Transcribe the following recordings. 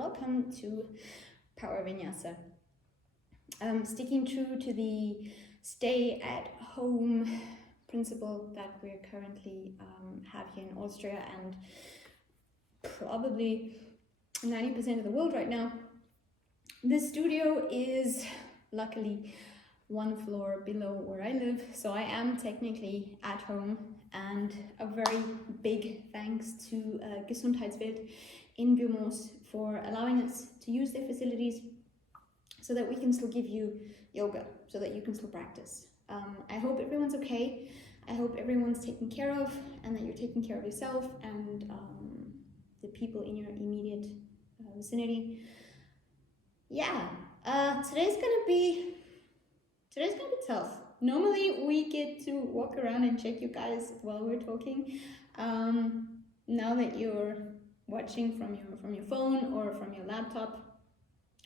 welcome to Power Vinyasa. Sticking true to the stay at home principle that we currently have here in Austria and probably 90% of the world right now. This studio is luckily one floor below where I live, so I am technically at home, and a very big thanks to Gesundheitswelt in Beaumont for allowing us to use their facilities so that we can still give you yoga, so that you can still practice. I hope everyone's okay. I hope everyone's taken care of and that you're taking care of yourself and the people in your immediate vicinity. Yeah, today's gonna be tough. Normally we get to walk around and check you guys while we're talking. Now that you're watching from your phone or from your laptop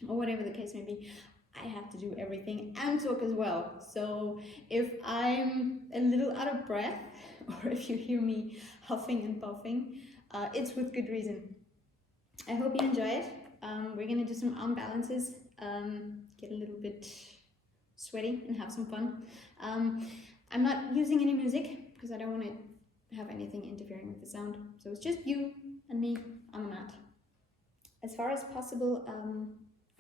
or whatever the case may be, I have to do everything and talk as well. So if I'm a little out of breath or if you hear me huffing and puffing, it's with good reason. I hope you enjoy it. We're gonna do some arm balances, get a little bit sweaty and have some fun. I'm not using any music because I don't want to have anything interfering with the sound. So it's just you and me on the mat. As far as possible,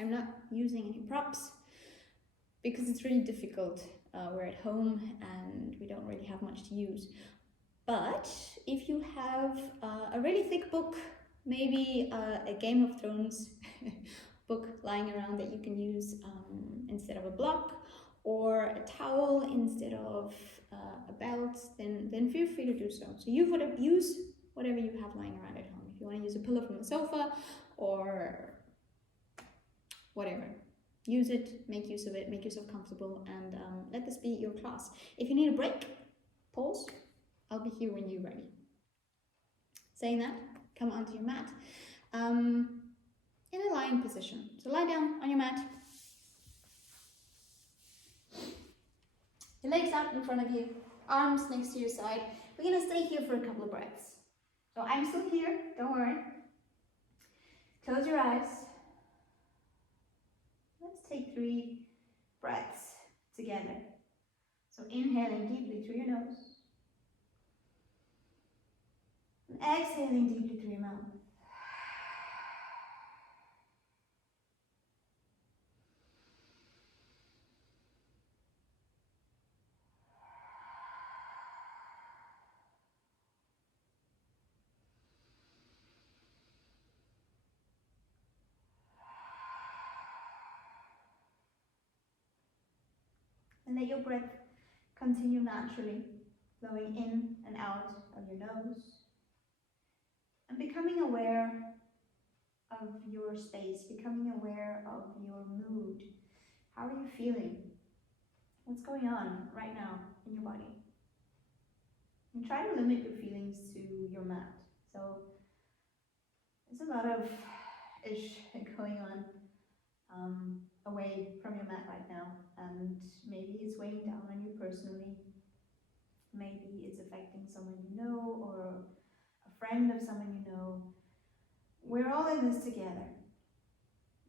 I'm not using any props because it's really difficult. We're at home and we don't really have much to use. But if you have a really thick book, maybe a Game of Thrones book lying around that you can use instead of a block, or a towel instead of a belt, then feel free to do so. So use whatever you have lying around at home. If you want to use a pillow from the sofa or whatever, use it, make use of it, make yourself comfortable, and let this be your class. If you need a break, pause. I'll be here when you're ready. Saying that, come onto your mat in a lying position. So lie down on your mat. Your legs out in front of you, arms next to your side. We're gonna stay here for a couple of breaths. So I'm still here, don't worry. Close your eyes. Let's take 3 breaths together. So inhaling deeply through your nose. And exhaling deeply through your mouth. And let your breath continue naturally, flowing in and out of your nose. And becoming aware of your space, becoming aware of your mood. How are you feeling? What's going on right now in your body? And try to limit your feelings to your mat. So there's a lot of ish going on away from your mat right now, and maybe it's weighing down on you personally. Maybe it's affecting someone you know or a friend of someone you know. We're all in this together,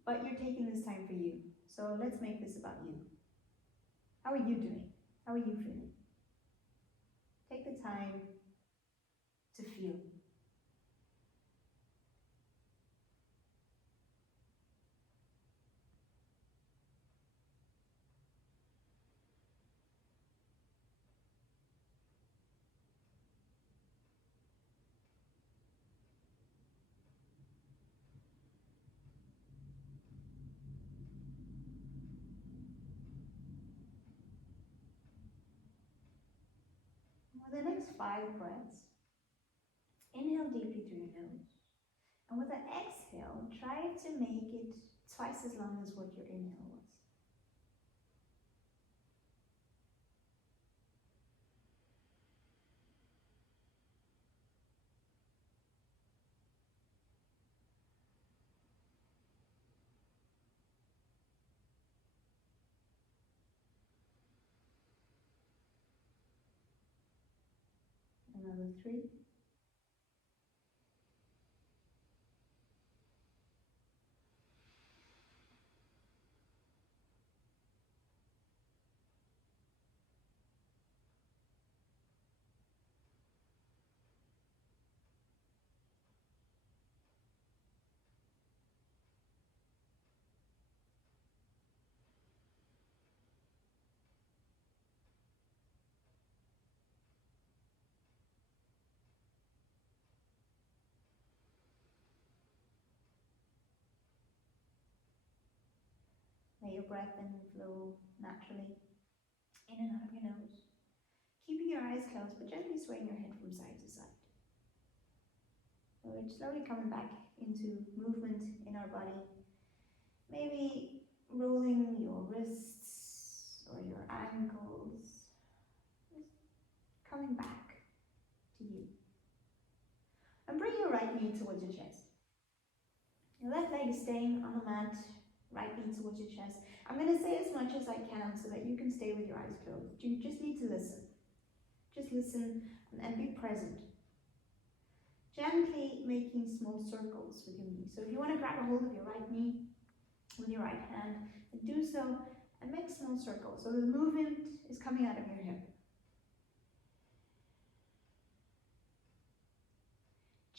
but you're taking this time for you. So let's make this about you. How are you doing? How are you feeling? Take the time to feel. For the next 5 breaths, inhale deeply through your nose. And with the exhale, try to make it twice as long as what your inhale was. Another 3. your breath in and flow naturally in and out of your nose. Keeping your eyes closed, but gently swaying your head from side to side. So we're slowly coming back into movement in our body. Maybe rolling your wrists or your ankles. Just coming back to you. And bring your right knee towards your chest. Your left leg is staying on the mat, right knee towards your chest. I'm going to say as much as I can so that you can stay with your eyes closed. You just need to listen. Just listen and be present. Gently making small circles with your knee. So if you want to grab a hold of your right knee with your right hand, and do so and make small circles. So the movement is coming out of your hip.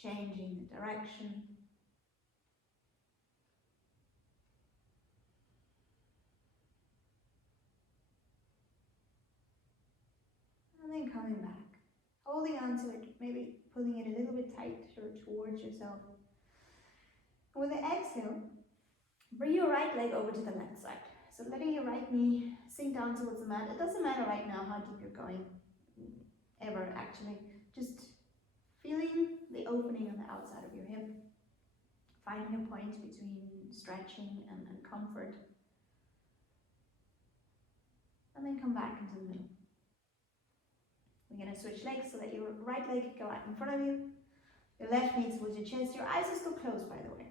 Changing the direction. And then coming back. Holding on to it, maybe pulling it a little bit tighter towards yourself. And with the exhale, bring your right leg over to the left side. So letting your right knee sink down towards the mat. It doesn't matter right now how deep you're going, ever actually. Just feeling the opening on the outside of your hip. Finding a point between stretching and comfort. And then come back into the middle. We're going to switch legs so that your right leg can go out in front of you. Your left knee towards your chest. Your eyes are still closed, by the way.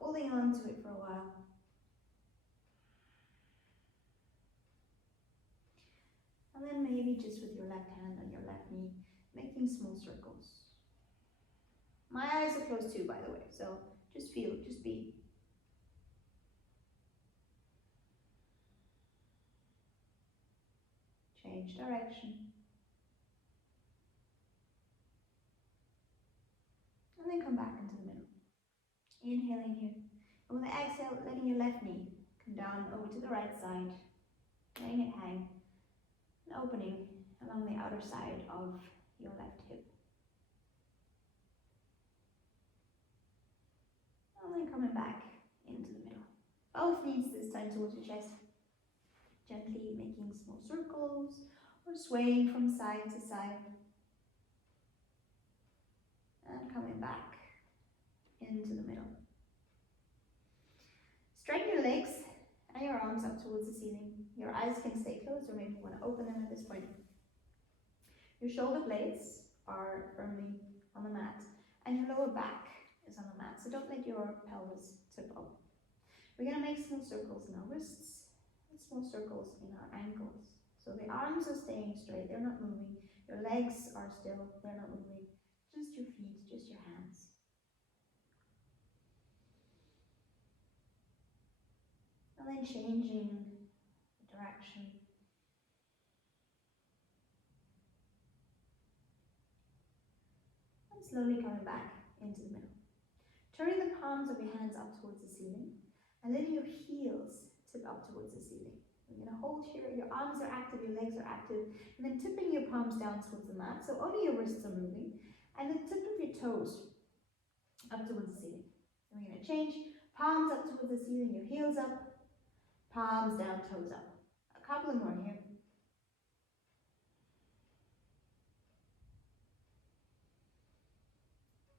Holding on to it for a while. And then maybe just with your left hand on your left knee, making small circles. My eyes are closed too, by the way, so just feel, just be. Change direction. And then come back into the middle. Inhaling here. And with the exhale, letting your left knee come down over to the right side, letting it hang, and opening along the outer side of your left hip. And then coming back into the middle. Both knees this time towards your chest. Gently making small circles or swaying from side to side. And coming back into the middle. Straighten your legs and your arms up towards the ceiling. Your eyes can stay closed, or maybe you want to open them at this point. Your shoulder blades are firmly on the mat, and your lower back is on the mat, so don't let your pelvis tip up. We're going to make small circles in our wrists and small circles in our ankles. So the arms are staying straight, they're not moving. Your legs are still, they're not moving. Just your feet, just your hands. And then changing the direction. And slowly coming back into the middle. Turning the palms of your hands up towards the ceiling and letting your heels tip up towards the ceiling. We're going to hold here, your arms are active, your legs are active, and then tipping your palms down towards the mat, so only your wrists are moving, and the tip of your toes up towards the ceiling. And we're going to change, palms up towards the ceiling, your heels up, palms down, toes up. A couple more here.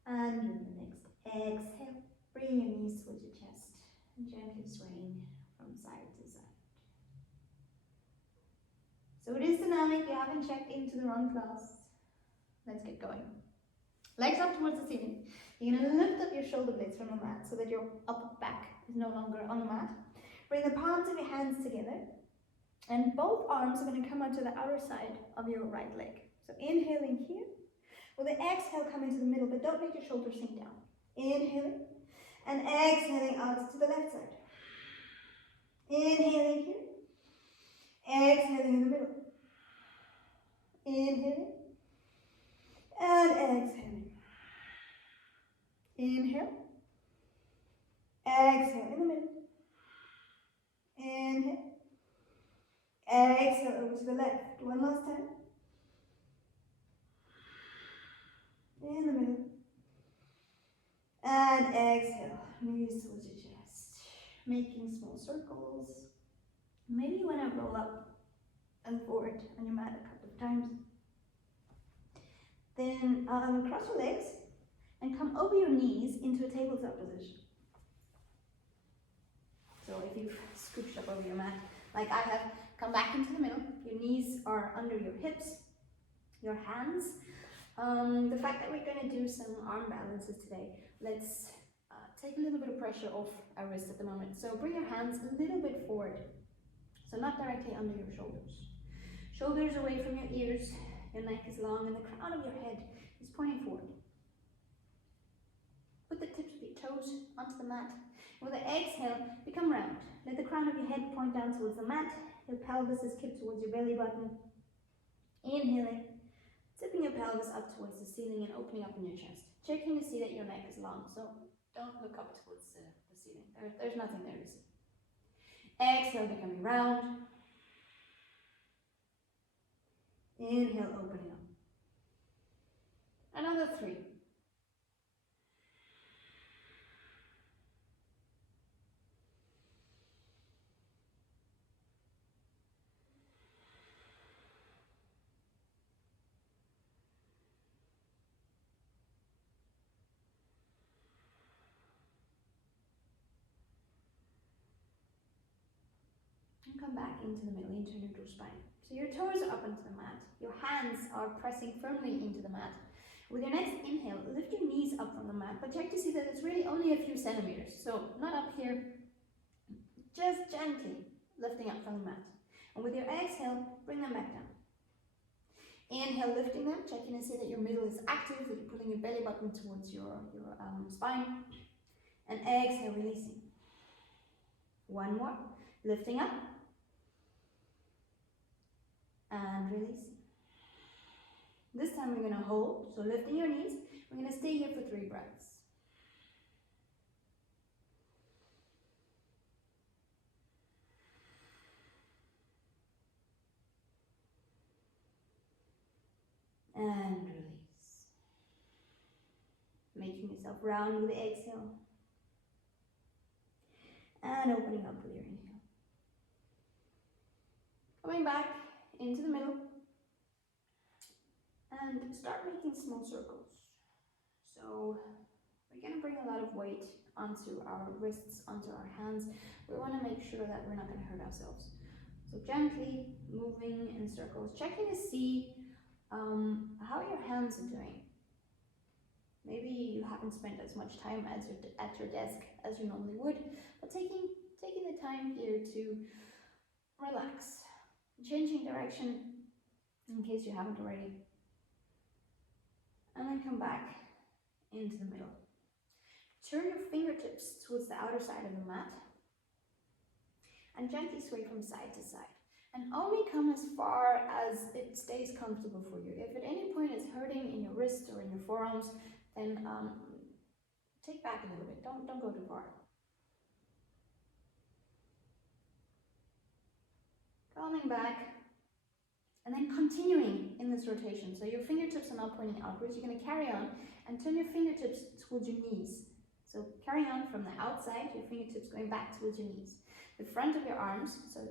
And with the next exhale, bringing your knees towards your chest and gently swaying from side to side. So it is dynamic, you haven't checked into the wrong class. Let's get going. Legs up towards the ceiling. You're going to lift up your shoulder blades from the mat so that your upper back is no longer on the mat. Bring the palms of your hands together, and both arms are going to come out to the outer side of your right leg. So inhaling here. With the exhale, come into the middle, but don't let your shoulders sink down. Inhaling and exhaling out to the left side. Inhaling here. Exhaling in the middle. Inhaling and exhaling. Inhale. Exhale in the middle. Inhale. Exhale over to the left. One last time. In the middle. And exhale. Knees towards your chest. making small circles. Maybe you want to roll up and forward on your mat a couple of times. Then cross your legs and come over your knees into a tabletop position. So if you've scooched up over your mat, like I have, come back into the middle. Your knees are under your hips, your hands. The fact that we're going to do some arm balances today, let's take a little bit of pressure off our wrist at the moment. So bring your hands a little bit forward, so not directly under your shoulders. Shoulders away from your ears, your neck is long and the crown of your head is pointing forward. Put the tips of your toes onto the mat. With the exhale, become round. Let the crown of your head point down towards the mat. Your pelvis is kipped towards your belly button. Inhaling, tipping your pelvis up towards the ceiling and opening up in your chest. Checking to see that your neck is long, so don't look up towards the ceiling. There's nothing there to see. Exhale, becoming round. Inhale, opening up. Another 3. And come back into the middle, into neutral spine. So your toes are up into the mat. Your hands are pressing firmly into the mat. With your next inhale, lift your knees up from the mat, but check to see that it's really only a few centimeters. So not up here, just gently lifting up from the mat. And with your exhale, bring them back down. Inhale, lifting them, checking to see that your middle is active, that you're pulling your belly button towards your spine. And exhale, releasing. One more, lifting up. And releasing. This time we're going to hold, so lifting your knees. We're going to stay here for 3 breaths. And release. Making yourself round with the exhale. And opening up with your inhale. Coming back into the middle. And start making small circles. So we're going to bring a lot of weight onto our wrists, onto our hands. We want to make sure that we're not going to hurt ourselves. So gently moving in circles, checking to see how your hands are doing. Maybe you haven't spent as much time at your desk as you normally would, but taking the time here to relax, changing direction in case you haven't already. And then come back into the middle. Turn your fingertips towards the outer side of the mat and gently sway from side to side. And only come as far as it stays comfortable for you. If at any point it's hurting in your wrist or in your forearms, then take back a little bit. Don't go too far. Coming back. And then continuing in this rotation. So your fingertips are now pointing outwards. You're going to carry on and turn your fingertips towards your knees. So carry on from the outside, your fingertips going back towards your knees. The front of your arms, so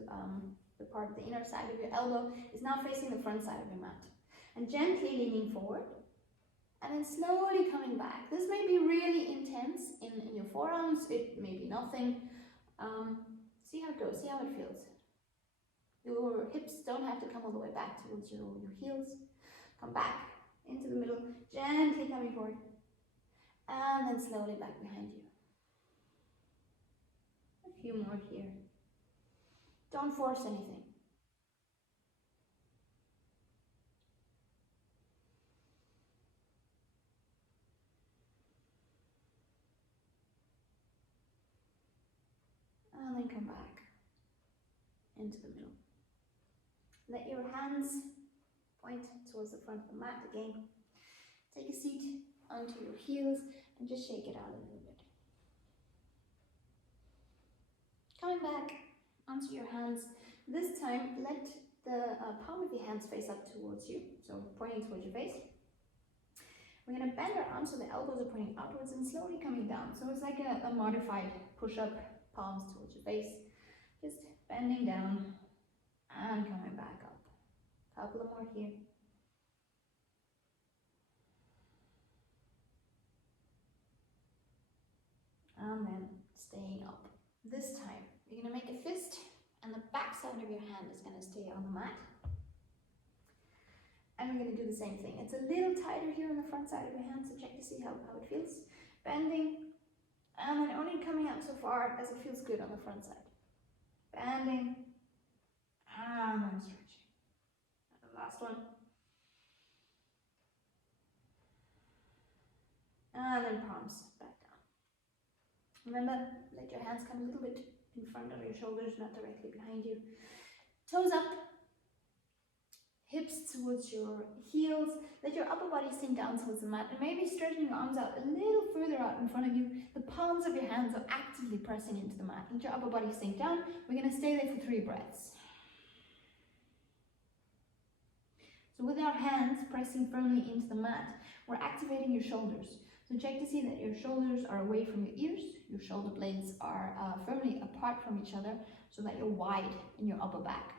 the part of the inner side of your elbow, is now facing the front side of your mat. And gently leaning forward. And then slowly coming back. This may be really intense in your forearms. It may be nothing. See how it goes. See how it feels. Your hips don't have to come all the way back towards your heels. Come back into the middle, gently coming forward. And then slowly back behind you. A few more here. Don't force anything. And then come back into the middle. Let your hands point towards the front of the mat again. Take a seat onto your heels and just shake it out a little bit. Coming back onto your hands. This time, let the palm of your hands face up towards you, so pointing towards your face. We're going to bend our arms so the elbows are pointing outwards and slowly coming down. So it's like a modified push-up palms towards your face, just bending down and coming back up. Couple of more here. And then staying up. This time, you're going to make a fist and the back side of your hand is going to stay on the mat. And we're going to do the same thing. It's a little tighter here on the front side of your hand, so check to see how it feels. Bending, and then only coming up so far as it feels good on the front side. Bending, and then stretching. And the last one. And then palms back down. Remember, let your hands come a little bit in front of your shoulders, not directly behind you. Toes up, hips towards your heels. Let your upper body sink down towards the mat, and maybe stretching your arms out a little further out in front of you. The palms of your hands are actively pressing into the mat. Let your upper body sink down. We're going to stay there for 3 breaths. So with our hands pressing firmly into the mat, we're activating your shoulders. So check to see that your shoulders are away from your ears, your shoulder blades are firmly apart from each other, so that you're wide in your upper back.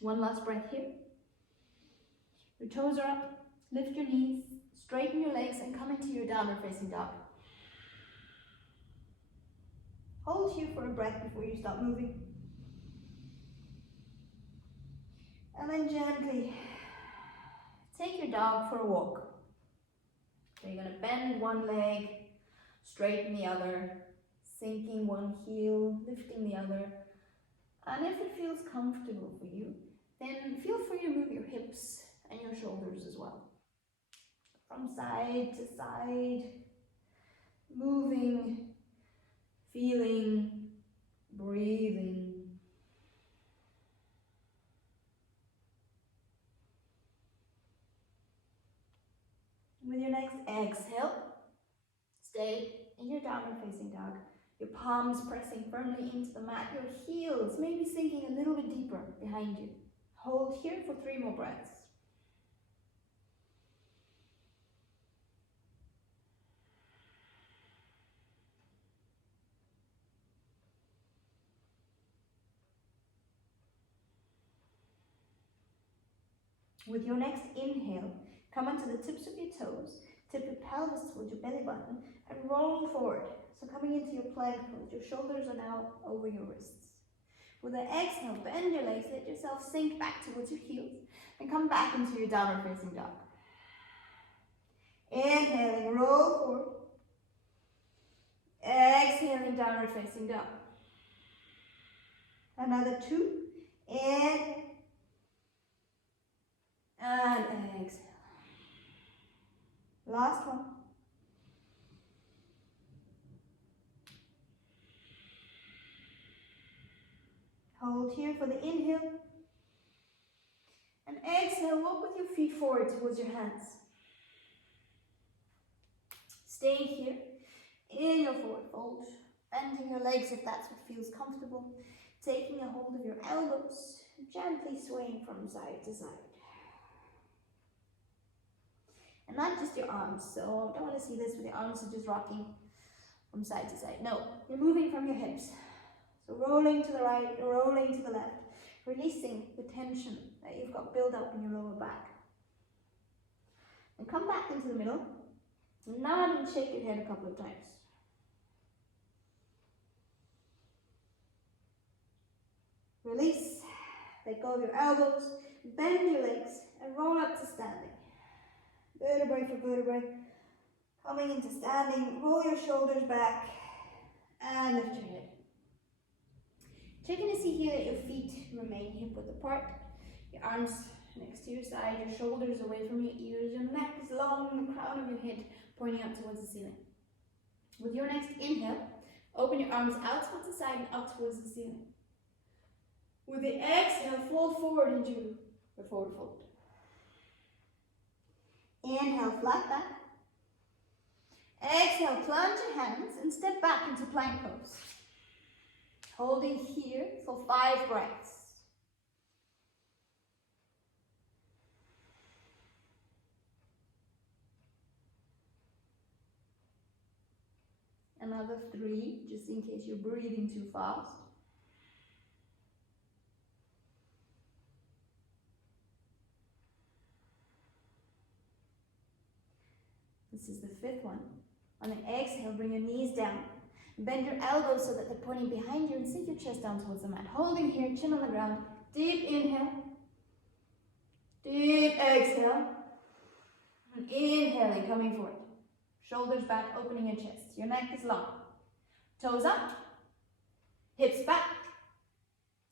One last breath here. Your toes are up, lift your knees, straighten your legs and come into your downward facing dog. Hold here for a breath before you stop moving. And then gently take your dog for a walk. So you're going to bend one leg, straighten the other, sinking one heel, lifting the other. And if it feels comfortable for you, then feel free to move your hips and your shoulders as well. From side to side, moving, feeling, breathing. With your next exhale, stay in your downward facing dog. Your palms pressing firmly into the mat, your heels maybe sinking a little bit deeper behind you. Hold here for 3 more breaths. With your next inhale, come onto the tips of your toes, tip your pelvis towards your belly button, and roll forward. So coming into your plank pose, your shoulders are now over your wrists. With an exhale, bend your legs, let yourself sink back towards your heels, and come back into your downward facing dog. Inhaling, roll forward. Exhaling, downward facing dog. Another 2. Inhale. And exhale. Last one. Hold here for the inhale. And exhale, walk with your feet forward towards your hands. Stay here in your forward fold, bending your legs if that's what feels comfortable, taking a hold of your elbows, gently swaying from side to side. And not just your arms, so I don't want to see this with your arms are just rocking from side to side. No, you're moving from your hips. So rolling to the right, rolling to the left, releasing the tension that you've got built up in your lower back. And come back into the middle, nod and shake your head a couple of times. Release, let go of your elbows, bend your legs, and roll up to standing. Vertebrae for vertebrae. Coming into standing, roll your shoulders back, and lift your head. Checking to see here that your feet remain hip width apart, your arms next to your side, your shoulders away from your ears, your neck is long, the crown of your head pointing up towards the ceiling. With your next inhale, open your arms out towards the side and up towards the ceiling. With the exhale, fold forward into your forward fold. Inhale, flat back. Exhale, plunge your hands and step back into plank pose. Holding here for 5 breaths. Another 3, just in case you're breathing too fast. This is the 5th one. On the exhale, bring your knees down. Bend your elbows so that they're pointing behind you and sink your chest down towards the mat. Holding here, chin on the ground. Deep inhale. Deep exhale. And inhaling, coming forward. Shoulders back, opening your chest. Your neck is long. Toes up. Hips back.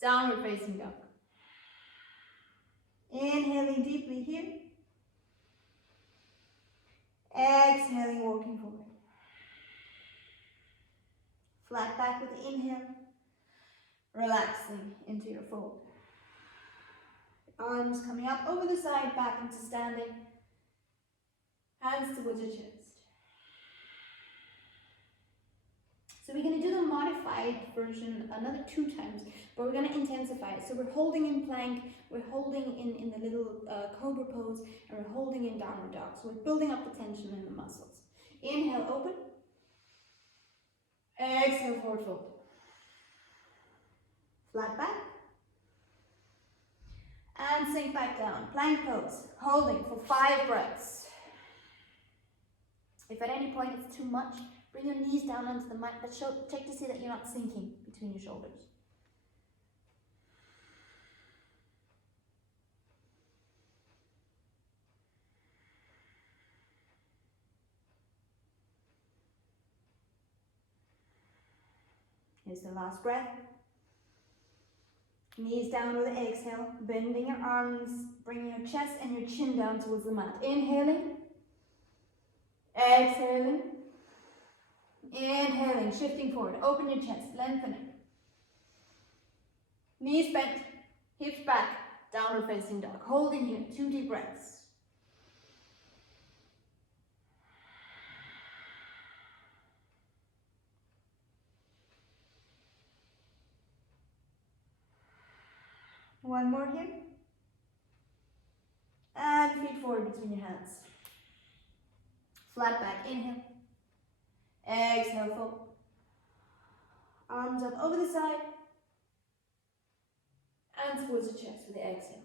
Downward facing dog. Inhaling deeply here. Exhaling, walking forward. Flat back with the inhale. Relaxing into your fold. Arms coming up over the side, back into standing. Hands towards your chest. So we're going to do the modified version another 2 times, but we're going to intensify it. So we're holding in plank, we're holding in the little cobra pose, and we're holding in downward dog. So we're building up the tension in the muscles. Inhale, open. Exhale, forward fold. Flat back. And sink back down. Plank pose. Holding for 5 breaths. If at any point it's too much, bring your knees down onto the mat, but check to see that you're not sinking between your shoulders. Here's the last breath. Knees down with the exhale, bending your arms, bringing your chest and your chin down towards the mat. Inhaling, exhaling, inhaling, shifting forward, open your chest, lengthening. Knees bent, hips back, downward facing dog. Holding here, 2 deep breaths. One more here. And feet forward between your hands. Flat back, inhale. Exhale, fold. Arms up over the side. And towards the chest with the exhale.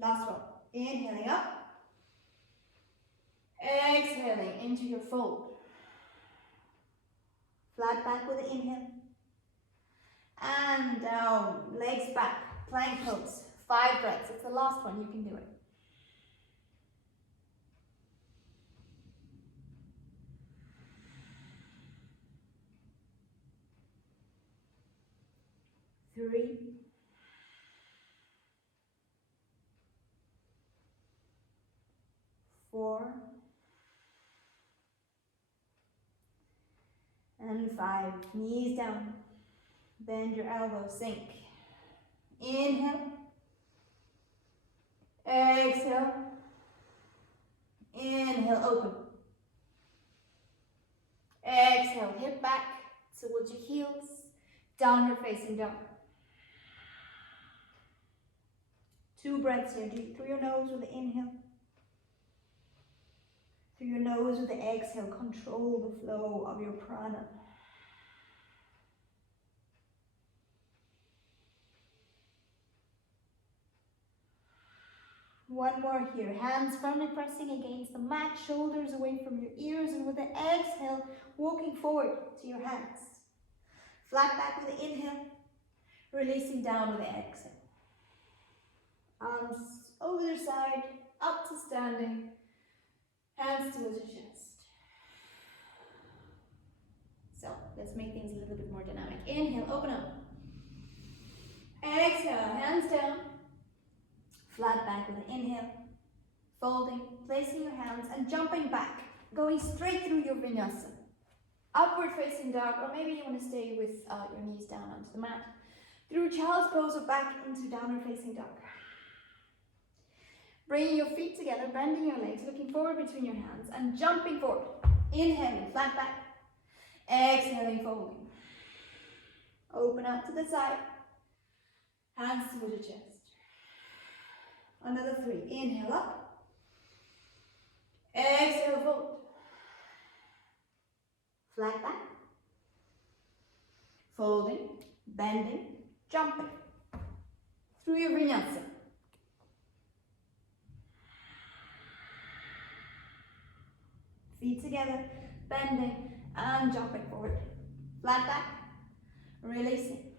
Last one. Inhaling up. Exhaling into your fold. Flat back with the inhale. And down, legs back, plank pose, 5 breaths. It's the last one, you can do it. Three, 4, and 5. Knees down. Bend your elbows, sink. Inhale. Exhale. Inhale, open. Exhale, hip back towards your heels. Downward facing dog. 2 breaths here. Deep through your nose with the inhale. Through your nose with the exhale. Control the flow of your prana. One more here. Hands firmly pressing against the mat, shoulders away from your ears, and with the exhale, walking forward to your hands. Flat back with the inhale, releasing down with the exhale. Arms over their side, up to standing, hands towards your chest. So let's make things a little bit more dynamic. Inhale, open up. Exhale, hands down. Flat back with an inhale, folding, placing your hands and jumping back, going straight through your vinyasa. Upward facing dog, or maybe you want to stay with your knees down onto the mat. Through child's pose or back into downward facing dog. Bringing your feet together, bending your legs, looking forward between your hands and jumping forward. Inhaling, flat back. Exhaling, folding. Open up to the side. Hands towards your chest. Another 3. Inhale up. Exhale, fold. flat back, folding, bending, jumping through your Vinyasa. Feet together, bending and jumping forward. Flat back, releasing.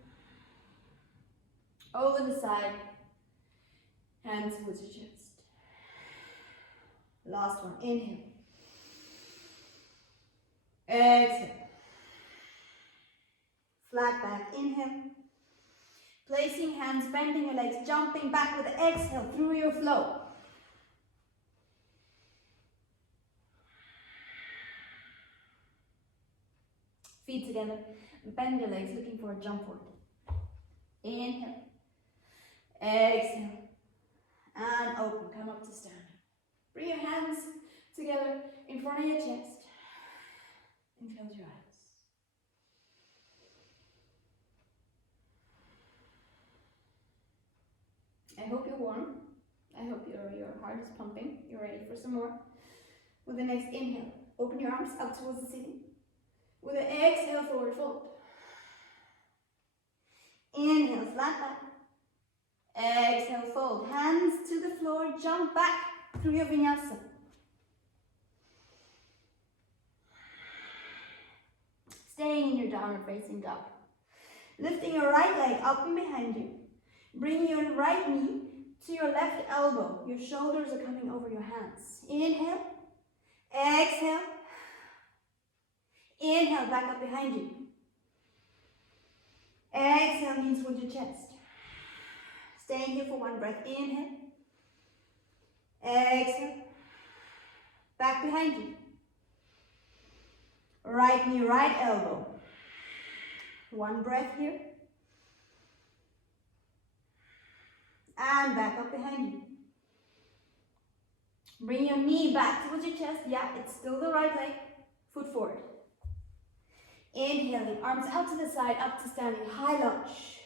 Over the side, hands towards your chest. Last one, inhale. Exhale. Flat back, inhale. Placing hands, bending your legs, jumping back with the exhale through your flow. Feet together, bend your legs, looking for a jump forward. Inhale, exhale, and open, come up to standing. Bring your hands together in front of your chest and close your eyes. I hope you're warm. I hope your heart is pumping. You're ready for some more. With the next inhale, open your arms up towards the ceiling. With an exhale, forward fold. Inhale, flat back. Exhale, fold. Hands to the floor, jump back through your Vinyasa. Staying in your downward facing dog. Lifting your right leg up and behind you. Bringing your right knee to your left elbow. Your shoulders are coming over your hands. Inhale, exhale. Inhale, back up behind you. Exhale, knees towards your chest. Staying here for one breath. Inhale. Exhale. Back behind you. Right knee, right elbow. One breath here. And back up behind you. Bring your knee back towards your chest. Yeah, it's still the right leg. Foot forward. Inhaling, arms out to the side, up to standing, high lunge.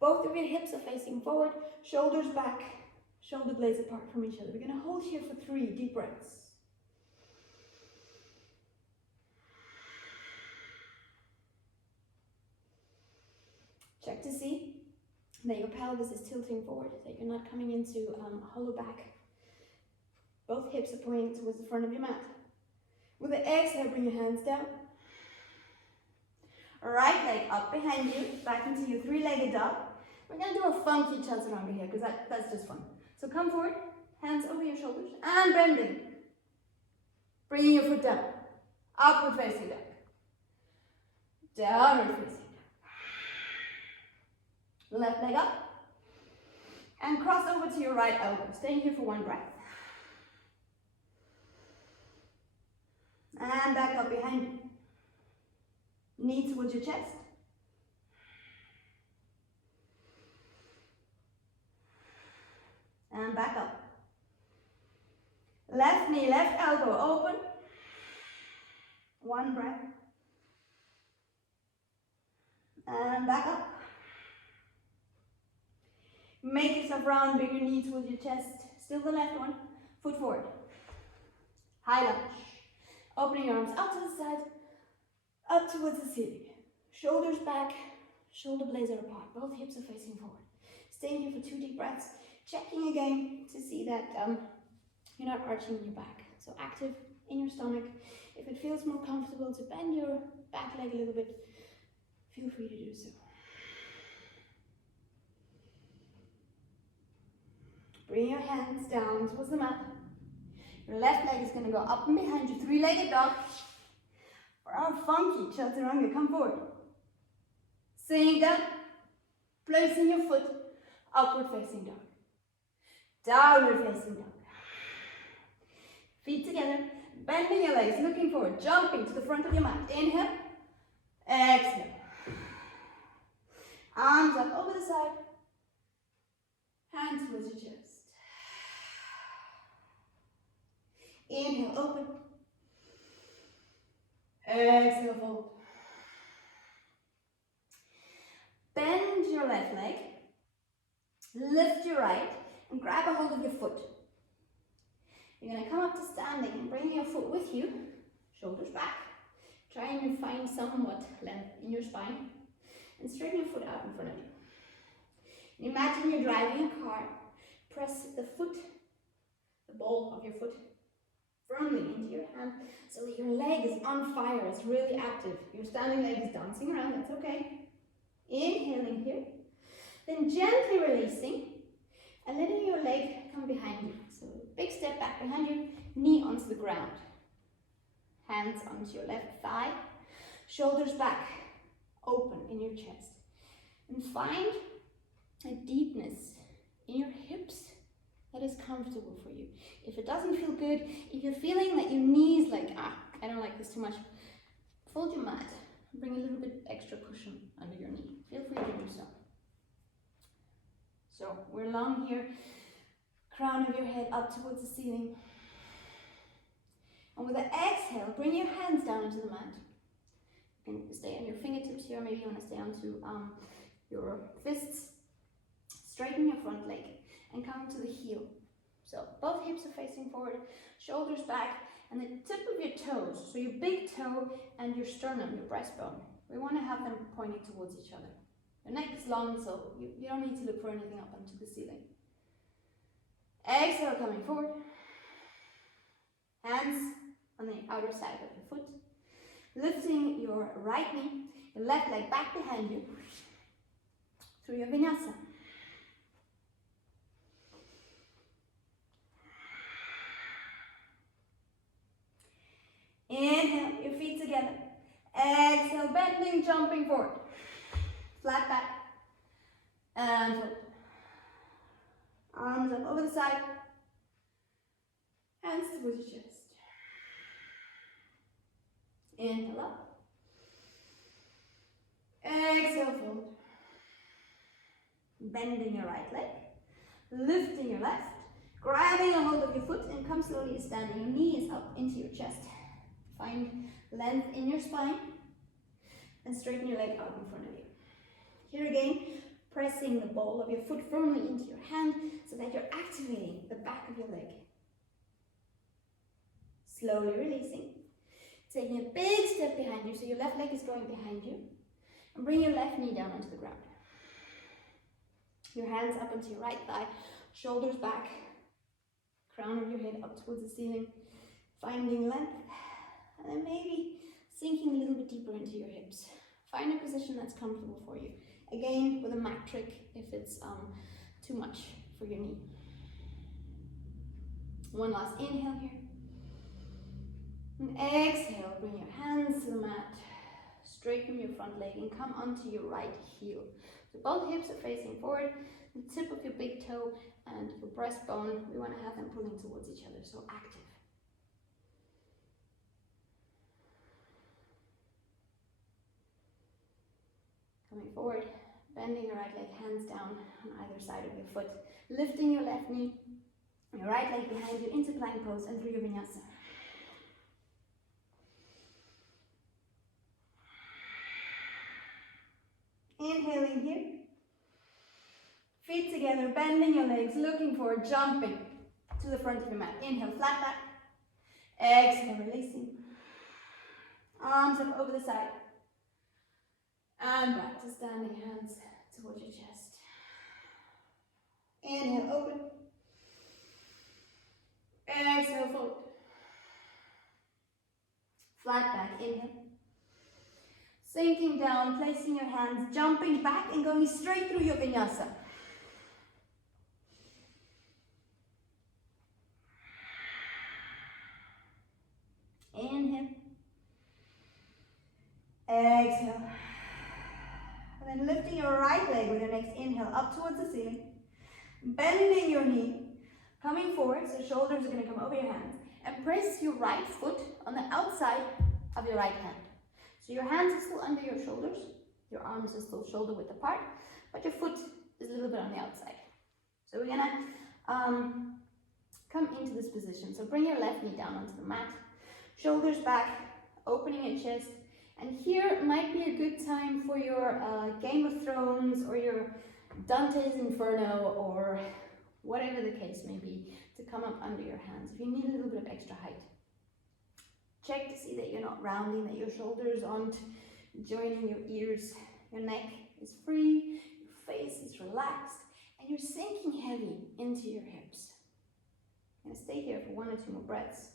Both of your hips are facing forward, shoulders back, shoulder blades apart from each other. We're going to hold here for 3 deep breaths. Check to see that your pelvis is tilting forward, that you're not coming into a hollow back. Both hips are pointing towards the front of your mat. With the exhale, bring your hands down. Right leg up behind you, back into your 3-legged dog. We're going to do a funky chaturanga here because that's just fun. So come forward, hands over your shoulders, and bending. Bringing your foot down, upward facing dog. Downward facing dog. Left leg up, and cross over to your right elbow. Staying here for 1 breath. And back up behind you. Knee towards your chest. And back up. Left knee, left elbow open. 1 breath. And back up. Make yourself round, bring your knee towards your chest. Still the left one. Foot forward. High lunge. Opening your arms out to the side. Up towards the ceiling. Shoulders back, shoulder blades are apart. Both hips are facing forward. Staying here for 2 deep breaths. Checking again to see that you're not arching your back. So active in your stomach. If it feels more comfortable to bend your back leg a little bit, feel free to do so. Bring your hands down towards the mat. Your left leg is going to go up and behind you. 3-legged dog. For our funky chaturanga, come forward. Sitting down, placing your foot, upward facing dog. Downward facing dog. Feet together, bending your legs, looking forward, jumping to the front of your mat. Inhale, exhale. Arms up over the side, hands towards your chest. Inhale, open. Exhale, fold. Bend your left leg, lift your right, and grab a hold of your foot. You're going to come up to standing and bring your foot with you, shoulders back, Try and find somewhat length in your spine and straighten your foot out in front of you. Imagine you're driving a car. Press the ball of your foot firmly into your hand so that your leg is on fire, it's really active. Your standing leg is dancing around, that's okay. Inhaling here, then gently releasing and letting your leg come behind you. So big step back behind you, knee onto the ground. Hands onto your left thigh, shoulders back, open in your chest. And find a deepness in your hips that is comfortable for you. If it doesn't feel good, if you're feeling that your knees like, I don't like this too much, fold your mat. Bring a little bit extra cushion under your knee. Feel free to do so. So we're long here, crown of your head up towards the ceiling. And with an exhale, bring your hands down into the mat. You can stay on your fingertips here, maybe you want to stay onto your fists. Straighten your front leg and come to the heel. So both hips are facing forward, shoulders back, and the tip of your toes, so your big toe and your sternum, your breastbone, we want to have them pointing towards each other. Your neck is long, so you don't need to look for anything up onto the ceiling. Exhale, coming forward. Hands on the outer side of your foot. Lifting your right knee, your left leg back behind you through your Vinyasa. Inhale, your feet together. Exhale, bending, jumping forward. Flat back. And fold. Arms up over the side. Hands towards your chest. Inhale up. Exhale, fold. Bending your right leg. Lifting your left. Grabbing a hold of your foot and come slowly to standing. Your knee is up into your chest. Find length in your spine and straighten your leg out in front of you. Here again, pressing the ball of your foot firmly into your hand so that you're activating the back of your leg. Slowly releasing. Taking a big step behind you, so your left leg is going behind you. And bring your left knee down onto the ground. Your hands up onto your right thigh, shoulders back, crown of your head up towards the ceiling. Finding length. And then maybe sinking a little bit deeper into your hips. Find a position that's comfortable for you. Again, with a mat trick if it's too much for your knee. One last inhale here. And exhale, bring your hands to the mat. Straighten your front leg and come onto your right heel. So both hips are facing forward. The tip of your big toe and your breastbone, we want to have them pulling towards each other, so active. Coming forward, bending your right leg, hands down on either side of your foot. Lifting your left knee, your right leg behind you into plank pose and through your Vinyasa. Inhaling here. Feet together, bending your legs, looking forward, jumping to the front of your mat. Inhale, flat back. Exhale, releasing. Arms up over the side. And back to standing, hands towards your chest. Inhale, open. Exhale, fold. Flat back, inhale. Sinking down, placing your hands, jumping back and going straight through your Vinyasa. Inhale. Exhale. And then lifting your right leg with your next inhale up towards the ceiling. Bending your knee, coming forward, so shoulders are going to come over your hands. And press your right foot on the outside of your right hand. So your hands are still under your shoulders, your arms are still shoulder width apart, but your foot is a little bit on the outside. So we're going to come into this position. So bring your left knee down onto the mat, shoulders back, opening your chest. And here might be a good time for your Game of Thrones or your Dante's Inferno or whatever the case may be to come up under your hands if you need a little bit of extra height. Check to see that you're not rounding, that your shoulders aren't joining your ears. Your neck is free, your face is relaxed, and you're sinking heavy into your hips. I'm gonna stay here for 1 or 2 more breaths.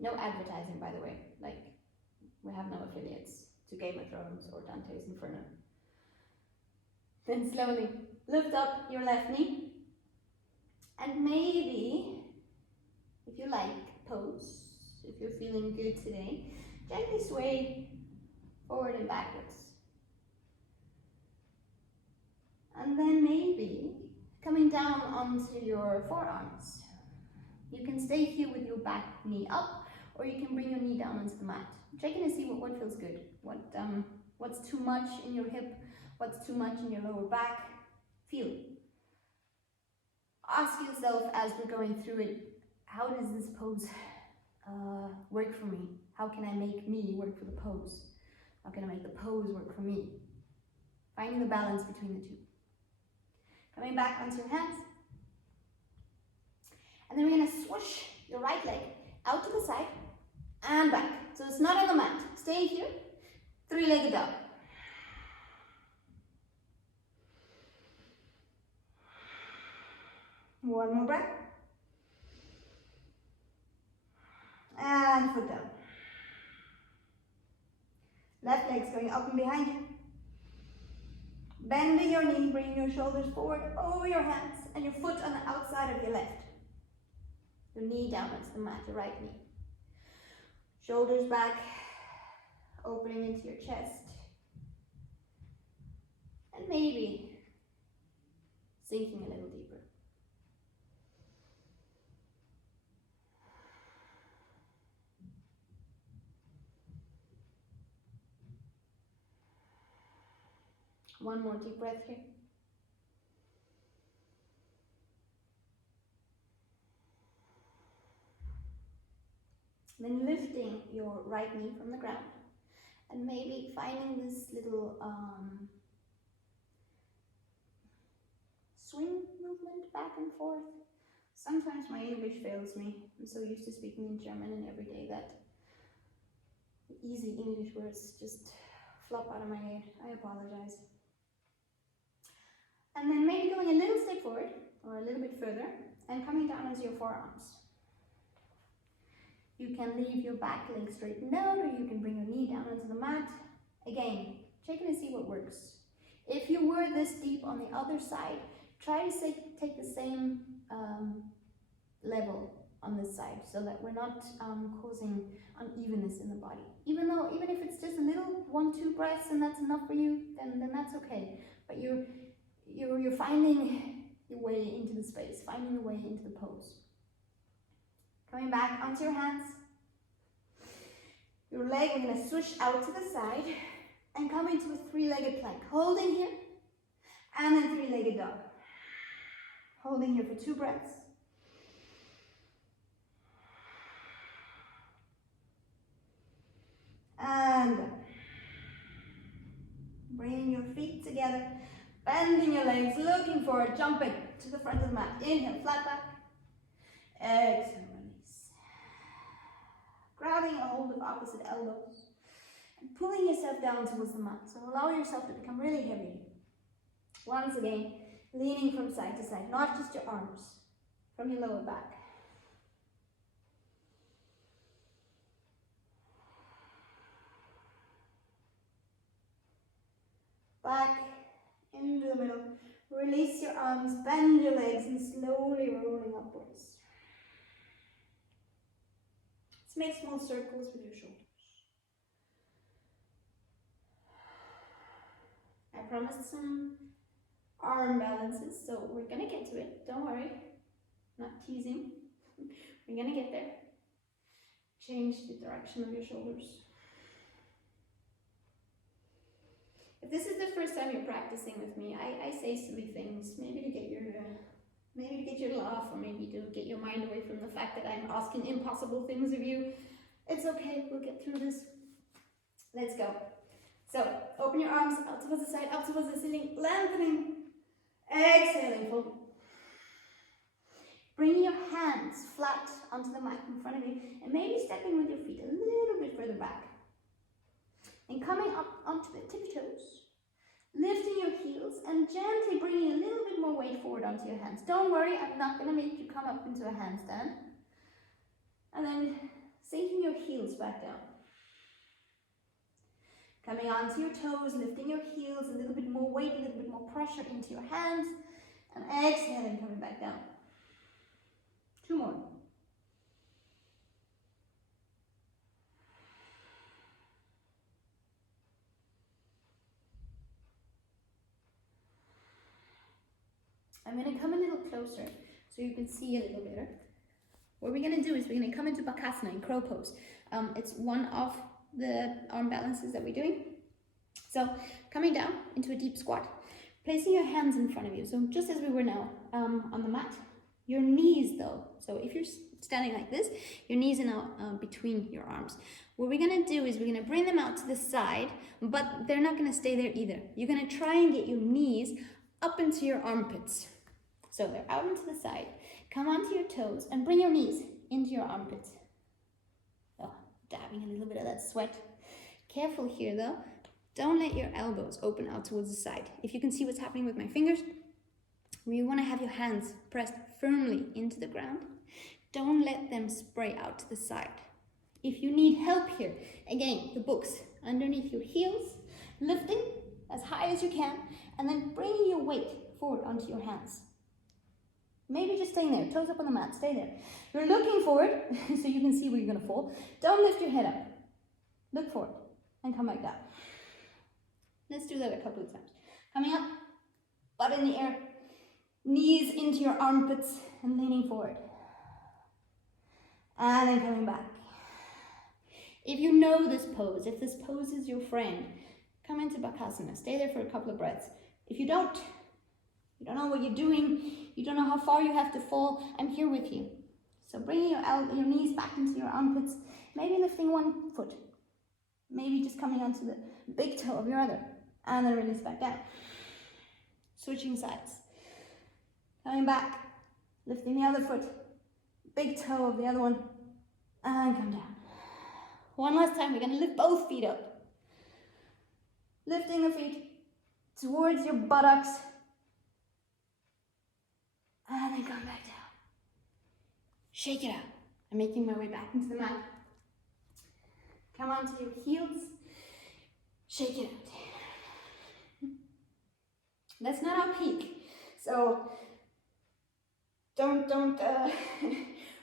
No advertising, by the way. Like, we have no affiliates to Game of Thrones or Dante's Inferno. Then slowly lift up your left knee. And maybe, if you like, pose. If you're feeling good today, gently sway forward and backwards. And then maybe coming down onto your forearms. You can stay here with your back knee up, or you can bring your knee down onto the mat. Check in and see what feels good. What's too much in your hip, what's too much in your lower back. Feel. Ask yourself as we're going through it, how does this pose work for me? How can I make me work for the pose? How can I make the pose work for me? Finding the balance between the two. Coming back onto your hands. And then we're going to swoosh your right leg out to the side and back. So it's not on the mat. Stay here. 3-legged dog. One more breath. And foot down. Left leg's going up and behind you. Bending your knee, bringing your shoulders forward over your hands and your foot on the outside of your left. Your knee down onto the mat, your right knee. Shoulders back, opening into your chest. And maybe sinking a little deeper. One more deep breath here. Then lifting your right knee from the ground and maybe finding this little swing movement back and forth. Sometimes my English fails me. I'm so used to speaking in German and every day that easy English words just flop out of my head. I apologize. And then maybe going a little step forward or a little bit further and coming down onto your forearms. You can leave your back leg straightened out, or you can bring your knee down onto the mat. Again, check in and see what works. If you were this deep on the other side, try to take the same level on this side so that we're not causing unevenness in the body. Even if it's just a little 1-2 breaths and that's enough for you, then that's okay. But you're finding your way into the space, finding the way into the pose. Coming back onto your hands. Your leg, we're going to swoosh out to the side and come into a 3-legged plank. Holding here and then 3-legged dog. Holding here for 2 breaths. And bringing your feet together, bending your legs, looking forward, jumping to the front of the mat. Inhale, flat back. Exhale, release. Grabbing a hold of opposite elbows and pulling yourself down towards the mat. So allow yourself to become really heavy. Once again, leaning from side to side, not just your arms, from your lower back. Back into the middle. Release your arms, bend your legs, and slowly rolling upwards. Let's make small circles with your shoulders. I promised some arm balances, so we're gonna get to it. Don't worry. Not teasing. We're gonna get there. Change the direction of your shoulders. If this is the first time you're practicing with me, I say silly things, maybe to get your laugh, or maybe to get your mind away from the fact that I'm asking impossible things of you. It's okay, we'll get through this. Let's go. So, open your arms out towards the side, up towards the ceiling, lengthening, exhaling, fold. hands flat onto the mat in front of you, and maybe stepping with your feet a little bit further back. And coming up onto the tippy toes, lifting your heels and gently bringing a little bit more weight forward onto your hands. Don't worry, I'm not going to make you come up into a handstand. And then sinking your heels back down. Coming onto your toes, lifting your heels, a little bit more weight, a little bit more pressure into your hands. And exhaling, coming back down. 2 more. I'm going to come a little closer so you can see a little better. What we're going to do is we're going to come into Bakasana in crow pose. It's one of the arm balances that we're doing. So coming down into a deep squat, placing your hands in front of you. So just as we were now on the mat, your knees though. So if you're standing like this, your knees are now between your arms. What we're going to do is we're going to bring them out to the side, but they're not going to stay there either. You're going to try and get your knees up into your armpits. So they're out into the side. Come onto your toes and bring your knees into your armpits. Oh, dabbing a little bit of that sweat. Careful here though. Don't let your elbows open out towards the side. If you can see what's happening with my fingers, we want to have your hands pressed firmly into the ground. Don't let them spray out to the side. If you need help here, again, the books underneath your heels, lifting as high as you can, and then bringing your weight forward onto your hands. Maybe just staying there, toes up on the mat, stay there. You're looking forward, so you can see where you're going to fall. Don't lift your head up. Look forward, and come back down. Let's do that a couple of times. Coming up, butt in the air, knees into your armpits, and leaning forward. And then coming back. If you know this pose, if this pose is your friend, come into Bakasana. Stay there for a couple of breaths. If you don't know what you're doing, you don't know how far you have to fall, I'm here with you. So bringing your knees back into your armpits, maybe lifting one foot. Maybe just coming onto the big toe of your other, and then release back down. Switching sides. Coming back, lifting the other foot, big toe of the other one, and come down. One last time, we're going to lift both feet up. Lifting the feet towards your buttocks, and then come back down. Shake it out. I'm making my way back into the mat. Come onto your heels. Shake it out. That's not our peak. So don't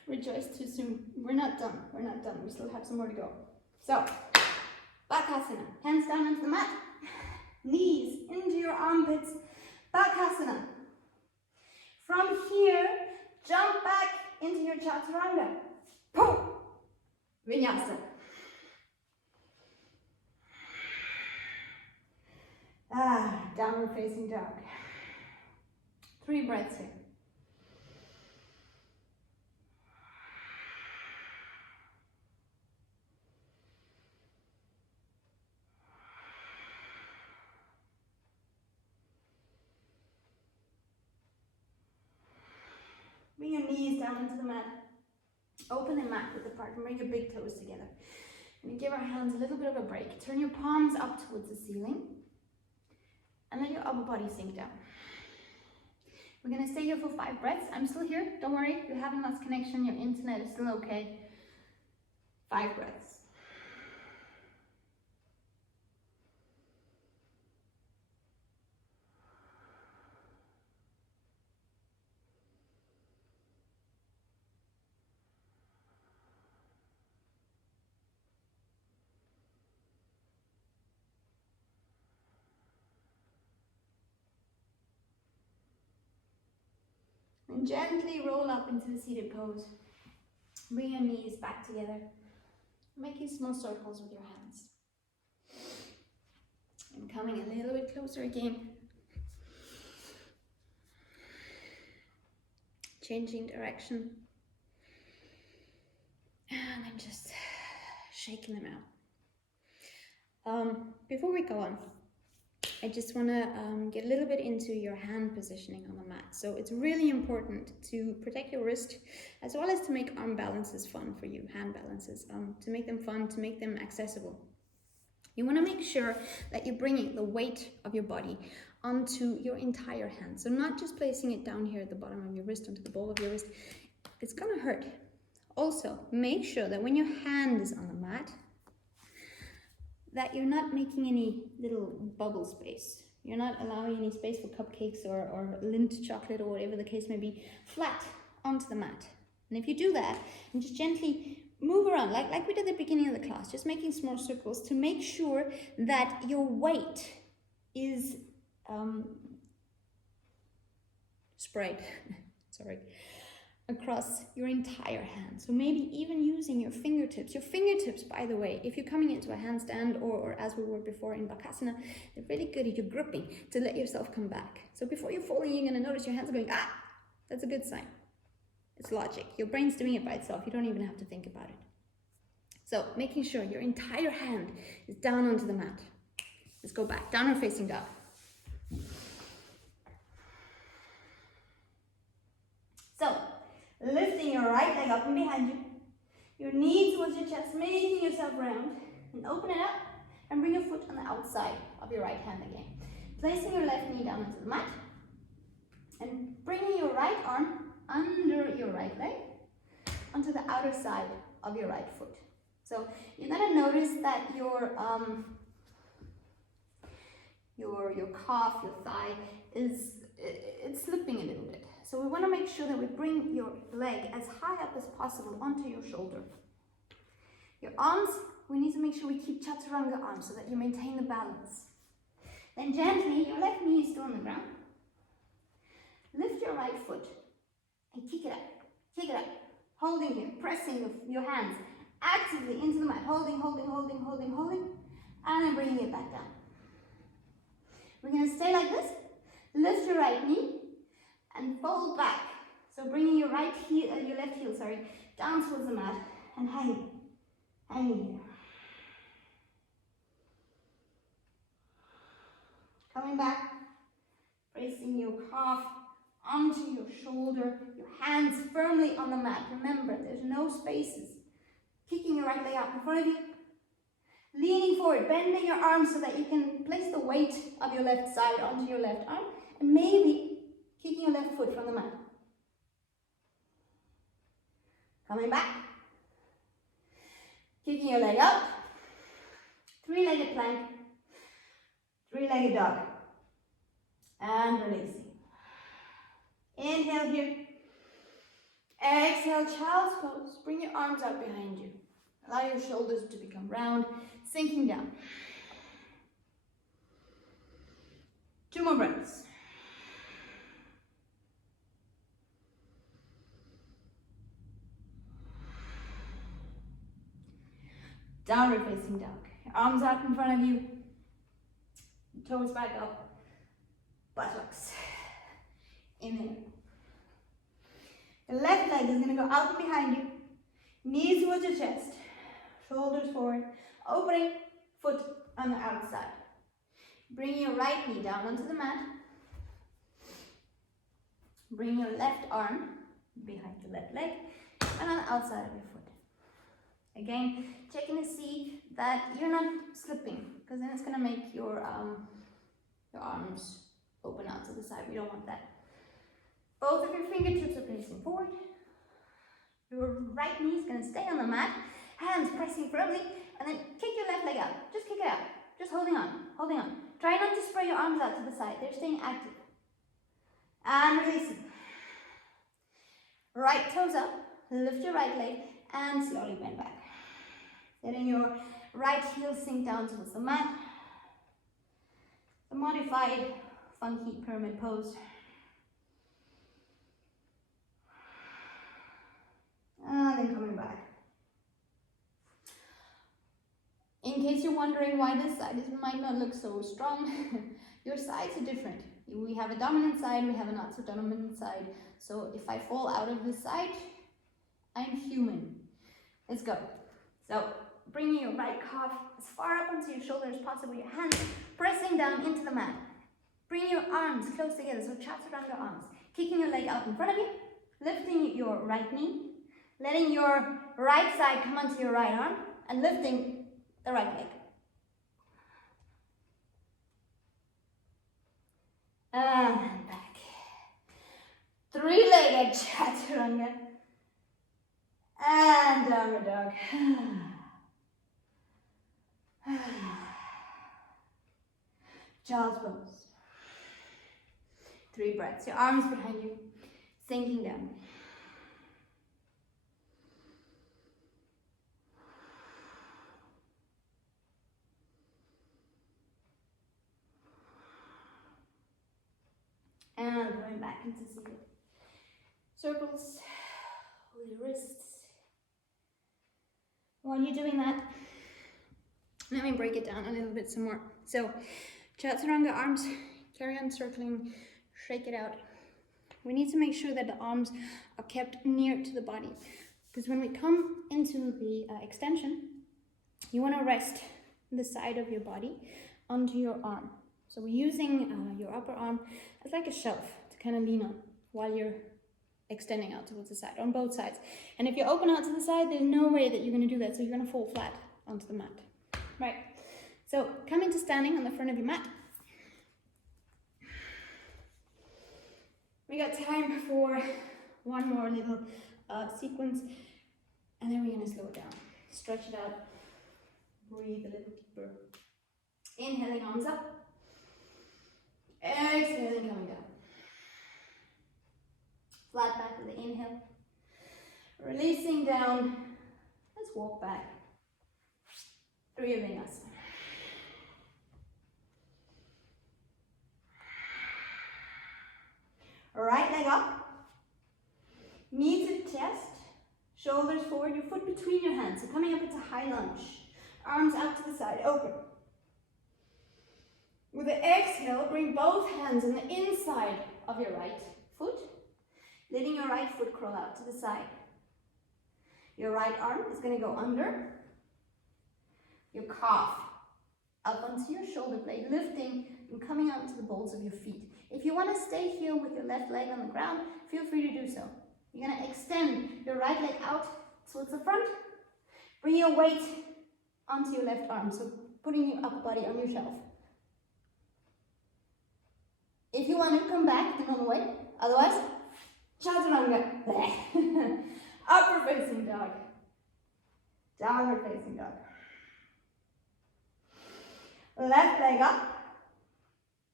rejoice too soon. We're not done. We're not done. We still have some more to go. So, Bakasana. Hands down onto the mat. Knees into your armpits. Bakasana. From here, jump back into your chaturanga. Boom! Vinyasa. Downward facing dog. 3 breaths here. Bring your knees down into the mat. Open the mat width apart and bring your big toes together. And give our hands a little bit of a break. Turn your palms up towards the ceiling. And let your upper body sink down. We're going to stay here for 5 breaths. I'm still here. Don't worry. You haven't lost connection. Your internet is still okay. 5 breaths. And gently roll up into the seated pose. Bring your knees back together. Making small circles with your hands. And coming a little bit closer again. Changing direction. And then just shaking them out. Before we go on, I just want to get a little bit into your hand positioning on the mat. So it's really important to protect your wrist, as well as to make arm balances fun for you, hand balances, to make them fun, to make them accessible. You want to make sure that you're bringing the weight of your body onto your entire hand. So not just placing it down here at the bottom of your wrist, onto the ball of your wrist. It's going to hurt. Also, make sure that when your hand is on the mat, that you're not making any little bubble space. You're not allowing any space for cupcakes or Lindt chocolate or whatever the case may be, flat onto the mat. And if you do that, and just gently move around, like we did at the beginning of the class, just making small circles to make sure that your weight is spread, sorry, across your entire hand. So maybe even using your fingertips. Your fingertips, by the way, if you're coming into a handstand or as we were before in Bakasana, they're really good at your gripping to let yourself come back. So before you're falling, you're going to notice your hands are going, ah, that's a good sign. It's logic. Your brain's doing it by itself. You don't even have to think about it. So making sure your entire hand is down onto the mat. Let's go back. Downward facing dog. So lifting your right leg up and behind you. Your knee towards your chest, making yourself round. And open it up and bring your foot on the outside of your right hand again. Placing your left knee down onto the mat. And bringing your right arm under your right leg onto the outer side of your right foot. So you're going to notice that your calf, your thigh it's slipping a little bit. So we want to make sure that we bring your leg as high up as possible onto your shoulder. Your arms, we need to make sure we keep chaturanga arms so that you maintain the balance. Then gently, your left knee is still on the ground. Lift your right foot and kick it up, holding here, pressing your hands actively into the mat, holding, and then bringing it back down. We're going to stay like this. Lift your right knee and fold back. So bringing your left heel, down towards the mat and hanging here. Coming back, placing your calf onto your shoulder, your hands firmly on the mat. Remember, there's no spaces. Kicking your right leg out in front of you. Leaning forward, bending your arms so that you can place the weight of your left side onto your left arm. And maybe kicking your left foot from the mat. Coming back. Kicking your leg up. Three-legged plank. Three-legged dog. And releasing. Inhale here. Exhale, child's pose. Bring your arms out behind you. Allow your shoulders to become round, sinking down. 2 more breaths. Downward facing dog. Your arms out in front of you. Toes back up. Buttocks. Inhale. The left leg is going to go out and behind you. Knees towards your chest. Shoulders forward. Opening. Foot on the outside. Bring your right knee down onto the mat. Bring your left arm behind your left leg and on the outside of your foot. Again, checking to see that you're not slipping, because then it's going to make your arms open out to the side. We don't want that. Both of your fingertips are facing forward. Your right knee is going to stay on the mat. Hands pressing firmly, and then kick your left leg out. Just kick it out. Just holding on, holding on. Try not to spread your arms out to the side. They're staying active. And releasing. Right toes up. Lift your right leg and slowly bend back. Letting your right heel sink down towards the mat. The modified funky pyramid pose. And then coming back. In case you're wondering why this side might not look so strong, your sides are different. We have a dominant side, we have a not so dominant side. So if I fall out of this side, I'm human. Let's go. So bringing your right calf as far up onto your shoulder as possible, your hands Pressing down into the mat. Bring your arms close together, so chaturanga arms. Kicking your leg out in front of you, lifting your right knee, letting your right side come onto your right arm, and lifting the right leg. And back. Three-legged chaturanga. And downward dog. Child's pose. 3 breaths. Your arms behind you, sinking down. And going back into seated. Circles with your wrists. While you're doing that, let me break it down a little bit some more. So, chaturanga arms, carry on circling, shake it out. We need to make sure that the arms are kept near to the body, because when we come into the extension, you want to rest the side of your body onto your arm. So we're using your upper arm as like a shelf to kind of lean on while you're extending out towards the side, on both sides. And if you open out to the side, there's no way that you're going to do that, so you're going to fall flat onto the mat. Right, so come into standing on the front of your mat. We got time for one more little sequence, and then we're going to slow it down. Stretch it out, breathe a little deeper. Inhaling, arms up. Exhaling, coming down. Flat back with the inhale. Releasing down. Let's walk back through your Vinyasa. Right leg up. Knees to chest. Shoulders forward. Your foot between your hands. So coming up into high lunge. Arms out to the side. Open. With the exhale, bring both hands on the inside of your right foot, letting your right foot crawl out to the side. Your right arm is going to go under your calf, up onto your shoulder blade, lifting and coming out to the balls of your feet. If you want to stay here with your left leg on the ground, feel free to do so. You're going to extend your right leg out towards the front. Bring your weight onto your left arm, so putting your upper body on your shelf. If you want to come back the normal way, otherwise, chaturanga. Upward facing dog. Downward facing dog. Left leg up.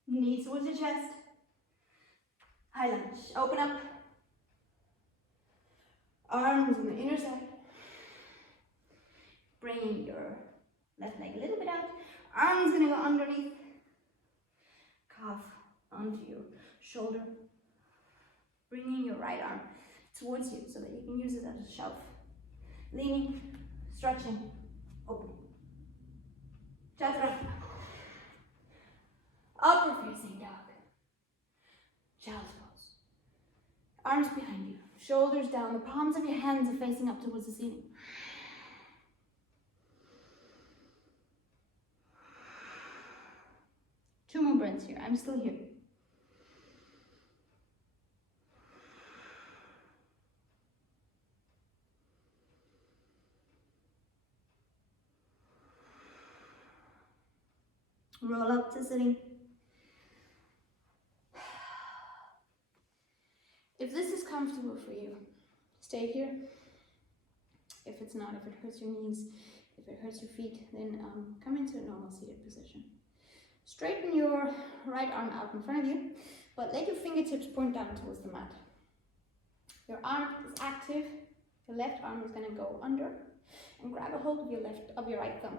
Knees towards your chest. High lunge. Open up. Arms on the inner side. Bring your left leg a little bit out. Arms going to go underneath. Calf onto your shoulder, bringing your right arm towards you so that you can use it as a shelf. Leaning, stretching, opening. Chaturanga. Upward facing dog. Child's pose. Arms behind you, shoulders down, the palms of your hands are facing up towards the ceiling. Two more breaths here. I'm still here. Roll up to sitting. If this is comfortable for you, stay here. If it's not, if it hurts your knees, if it hurts your feet, then come into a normal seated position. Straighten your right arm out in front of you, but let your fingertips point down towards the mat. Your arm is active. Your left arm is going to go under and grab a hold of your right thumb.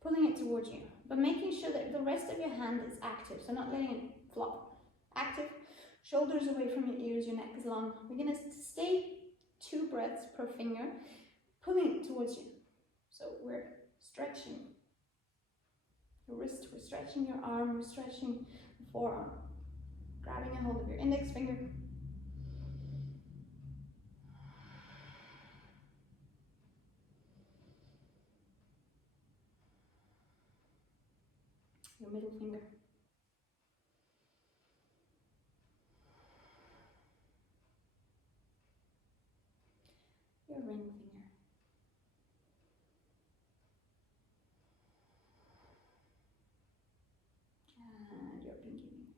Pulling it towards you, but making sure that the rest of your hand is active, so not letting it flop. Active, shoulders away from your ears, your neck is long. We're going to stay 2 breaths per finger, pulling it towards you. So we're stretching your wrist, we're stretching your arm, we're stretching the forearm, grabbing a hold of your index finger. your middle finger, your ring finger, and your pinky finger.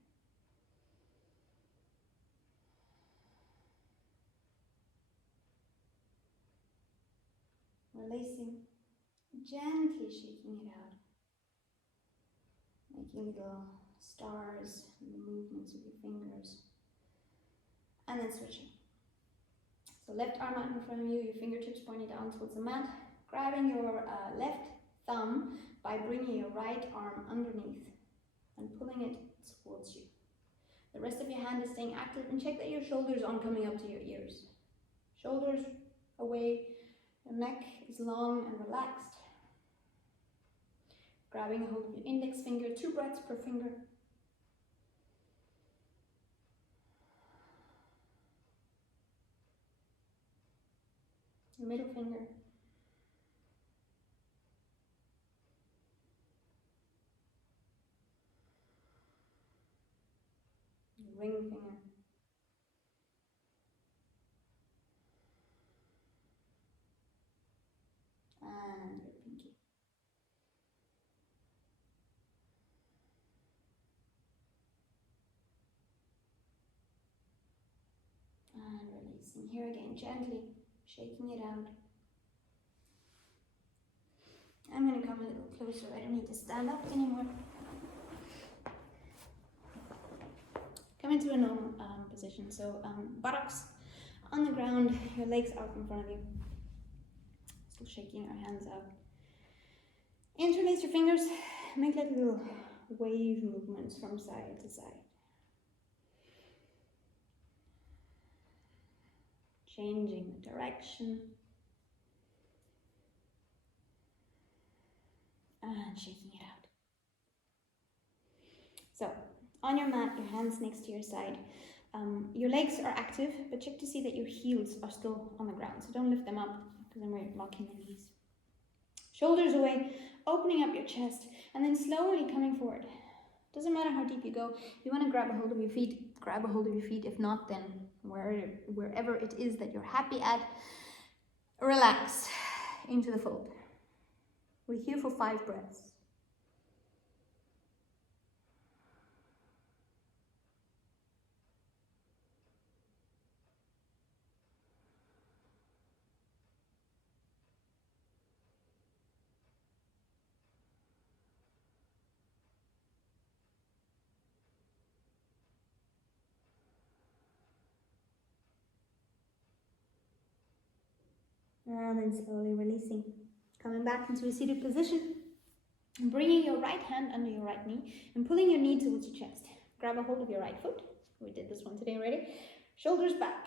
Releasing, gently shaking it out, making little stars in the movements of your fingers, and then switching. So left arm out in front of you, your fingertips pointing down towards the mat, grabbing your left thumb by bringing your right arm underneath and pulling it towards you. The rest of your hand is staying active, and check that your shoulders aren't coming up to your ears. Shoulders away, your neck is long and relaxed. Grabbing a hold of your index finger, 2 breaths per finger. Your middle finger. Your ring finger. And your pinky. And releasing. Here again, gently shaking it out. I'm going to come a little closer. I don't need to stand up anymore. Come into a normal position. So buttocks on the ground, your legs out in front of you. Still shaking our hands out. Interlace your fingers. Make like little wave movements from side to side. Changing the direction. And shaking it out. So, on your mat, your hands next to your side. Your legs are active, but check to see that your heels are still on the ground. So don't lift them up, because then we're locking the knees. Shoulders away, opening up your chest, and then slowly coming forward. Doesn't matter how deep you go. If you want to grab a hold of your feet, grab a hold of your feet. If not, then wherever it is that you're happy at, relax into the fold. We're here for 5 breaths. And then slowly releasing. Coming back into a seated position. And bringing your right hand under your right knee and pulling your knee towards your chest. Grab a hold of your right foot. We did this one today already. Shoulders back.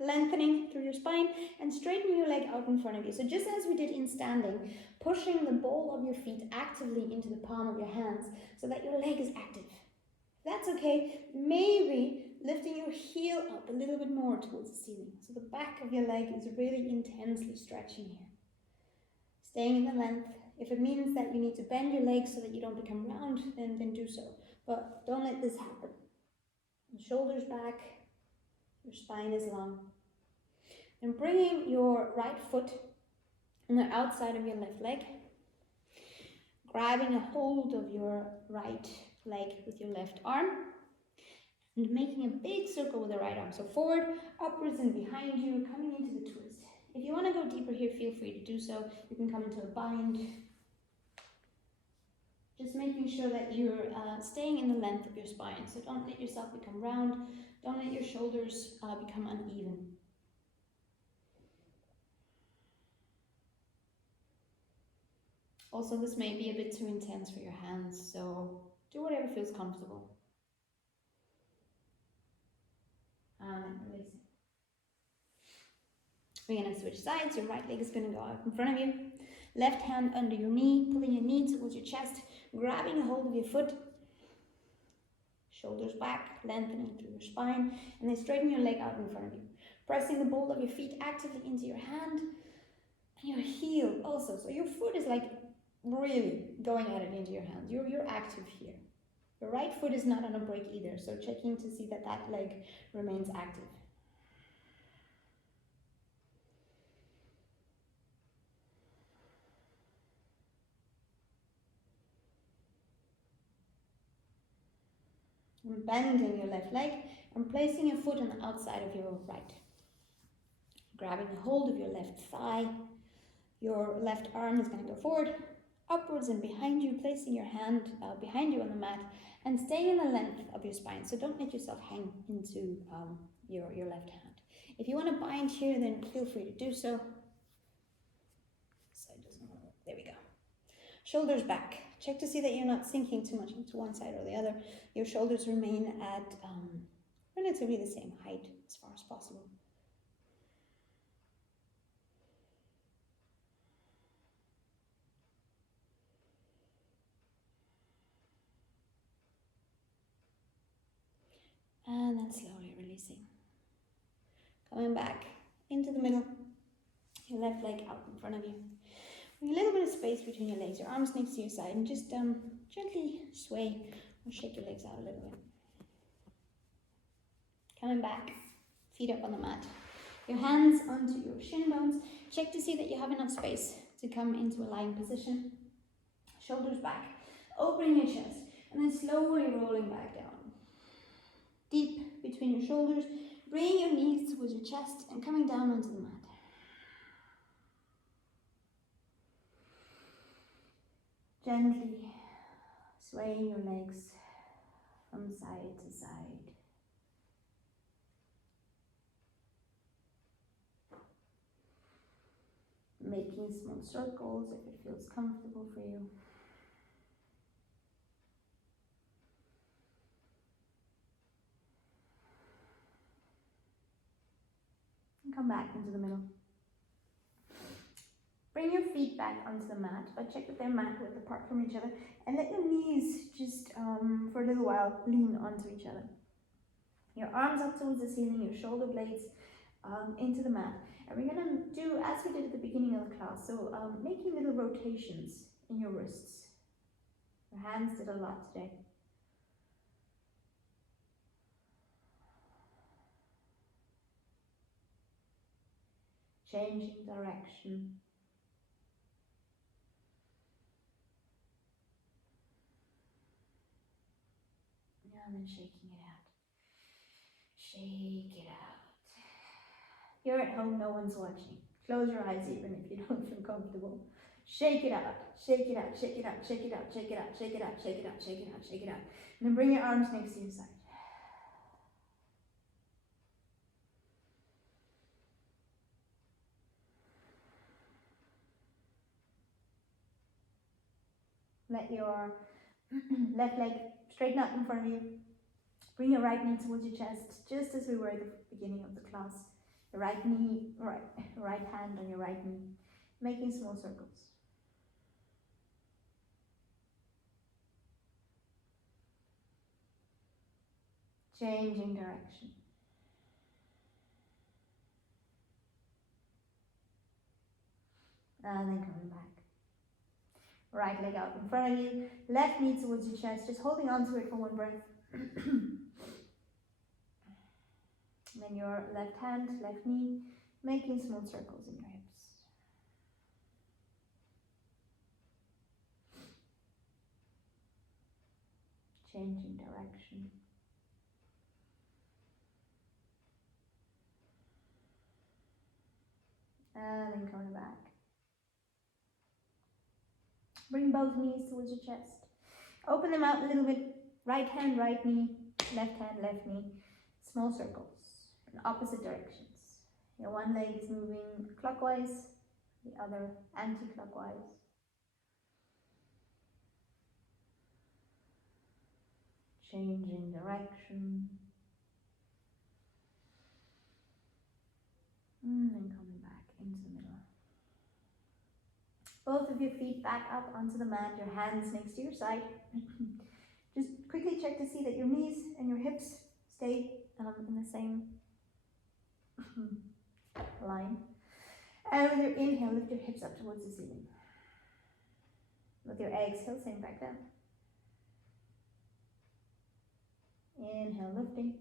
Lengthening through your spine and straightening your leg out in front of you. So just as we did in standing, pushing the ball of your feet actively into the palm of your hands so that your leg is active. If that's okay, maybe lifting your heel up a little bit more towards the ceiling. So the back of your leg is really intensely stretching here. Staying in the length. If it means that you need to bend your legs so that you don't become round, then do so. But don't let this happen. The shoulders back, your spine is long. And bringing your right foot on the outside of your left leg, grabbing a hold of your right leg with your left arm, and making a big circle with the right arm. So forward, upwards and behind you, coming into the twist. If you want to go deeper here, feel free to do so. You can come into a bind. Just making sure that you're staying in the length of your spine. So don't let yourself become round. Don't let your shoulders become uneven. Also, this may be a bit too intense for your hands, so do whatever feels comfortable. And release it. We're going to switch sides. Your right leg is going to go out in front of you. Left hand under your knee, pulling your knee towards your chest, grabbing a hold of your foot. Shoulders back, lengthening through your spine, and then straighten your leg out in front of you. Pressing the ball of your feet actively into your hand, and your heel also. So your foot is like really going at it into your hands. You're active here. Your right foot is not on a break either, so checking to see that that leg remains active. And bending your left leg and placing your foot on the outside of your right. Grabbing a hold of your left thigh. Your left arm is going to go forward, upwards and behind you, placing your hand behind you on the mat and staying in the length of your spine. So don't let yourself hang into your left hand. If you want to bind here, then feel free to do so. There we go. Shoulders back. Check to see that you're not sinking too much into one side or the other. Your shoulders remain at relatively the same height as far as possible. And then slowly releasing. Coming back into the middle. Your left leg out in front of you. With a little bit of space between your legs, your arms next to your side, and just gently sway or shake your legs out a little bit. Coming back, feet up on the mat. Your hands onto your shin bones. Check to see that you have enough space to come into a lying position. Shoulders back, opening your chest, and then slowly rolling back down. Deep between your shoulders, bringing your knees towards your chest and coming down onto the mat. Gently swaying your legs from side to side. Making small circles if it feels comfortable for you. And come back into the middle. Bring your feet back onto the mat, but check that they're mat width apart from each other, and let your knees just, for a little while, lean onto each other. Your arms up towards the ceiling, your shoulder blades into the mat. And we're going to do, as we did at the beginning of the class, so making little rotations in your wrists. Your hands did a lot today. Changing direction. And then shaking it out. Shake it out. You're at home, no one's watching. Close your eyes even if you don't feel comfortable. Shake it out, shake it out, shake it out, shake it out, shake it out, shake it out, shake it out, shake it out, shake it out. And then bring your arms next to your side. Let your left leg straighten out in front of you. Bring your right knee towards your chest, just as we were at the beginning of the class. Your right knee, right hand on your right knee, making small circles. Changing direction. And then coming back. Right leg out in front of you, left knee towards your chest, just holding on to it for one breath. Then your left hand, left knee, making small circles in your hips. Changing direction. And then coming back. Bring both knees towards your chest. Open them out a little bit. Right hand, right knee, left hand, left knee. Small circles in opposite directions. Your one leg is moving clockwise, the other anti-clockwise. Changing direction. And then coming back into the middle. Both of your feet back up onto the mat, your hands next to your side. Just quickly check to see that your knees and your hips stay in the same line. And with your inhale, lift your hips up towards the ceiling. With your exhale, sink back down. Inhale, lifting.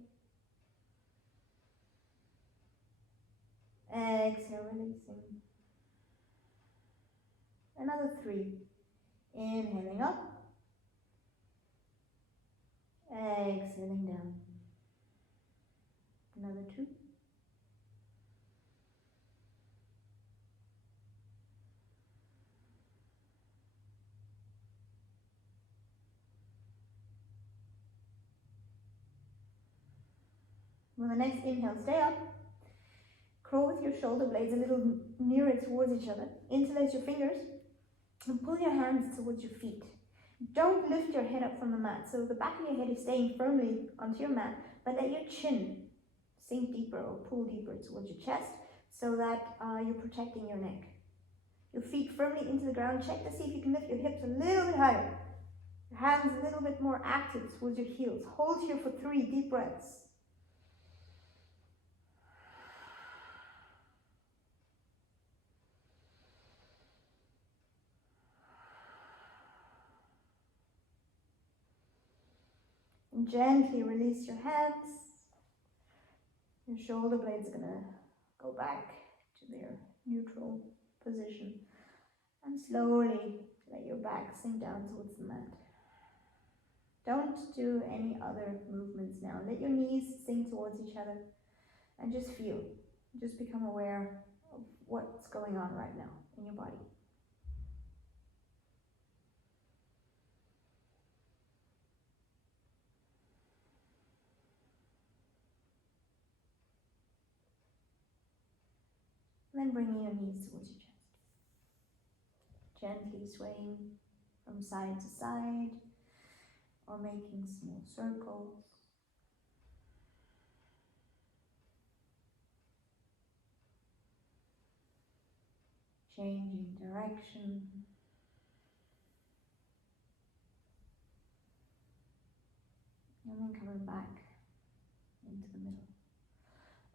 Exhale, releasing. Another 3. Inhaling up. Exhaling down. Another 2. With the next inhale, stay up. Crawl with your shoulder blades a little nearer towards each other. Interlace your fingers and pull your hands towards your feet. Don't lift your head up from the mat, so the back of your head is staying firmly onto your mat, but let your chin sink deeper or pull deeper towards your chest so that you're protecting your neck. Your feet firmly into the ground. Check to see if you can lift your hips a little bit higher. Your hands a little bit more active towards your heels. Hold here for 3 deep breaths. And gently release your hands. Your shoulder blades are going to go back to their neutral position. And slowly let your back sink down towards the mat. Don't do any other movements now. Let your knees sink towards each other and just feel. Just become aware of what's going on right now in your body. And then bringing your knees towards your chest. Gently swaying from side to side or making small circles. Changing direction. And then coming back into the middle.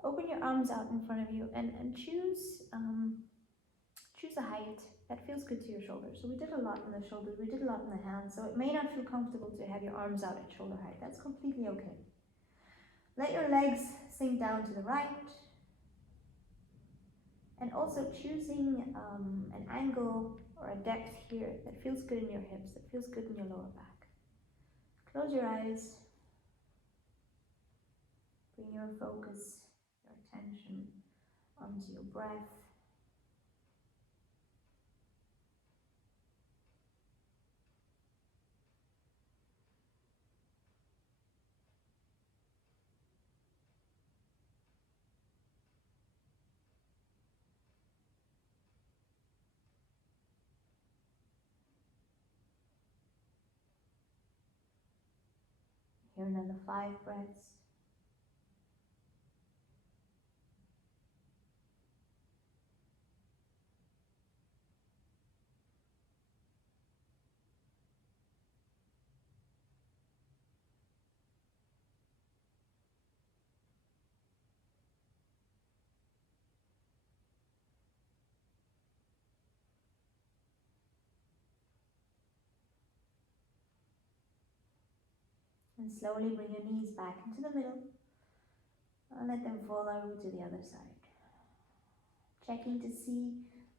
Open your arms out in front of you and choose a height that feels good to your shoulders. So we did a lot in the shoulders, we did a lot in the hands, so it may not feel comfortable to have your arms out at shoulder height. That's completely okay. Let your legs sink down to the right. And also choosing an angle or a depth here that feels good in your hips, that feels good in your lower back. Close your eyes. Bring your focus, your attention onto your breath. Here another 5 breaths. And slowly bring your knees back into the middle. And let them fall over to the other side. Checking to see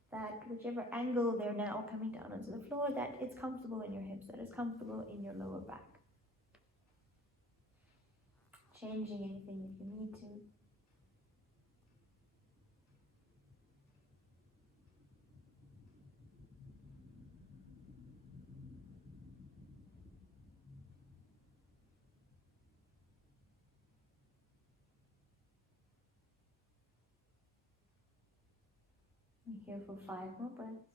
that whichever angle they're now coming down onto the floor, that it's comfortable in your hips, that it's comfortable in your lower back. Changing anything if you need to. And here for 5 more breaths.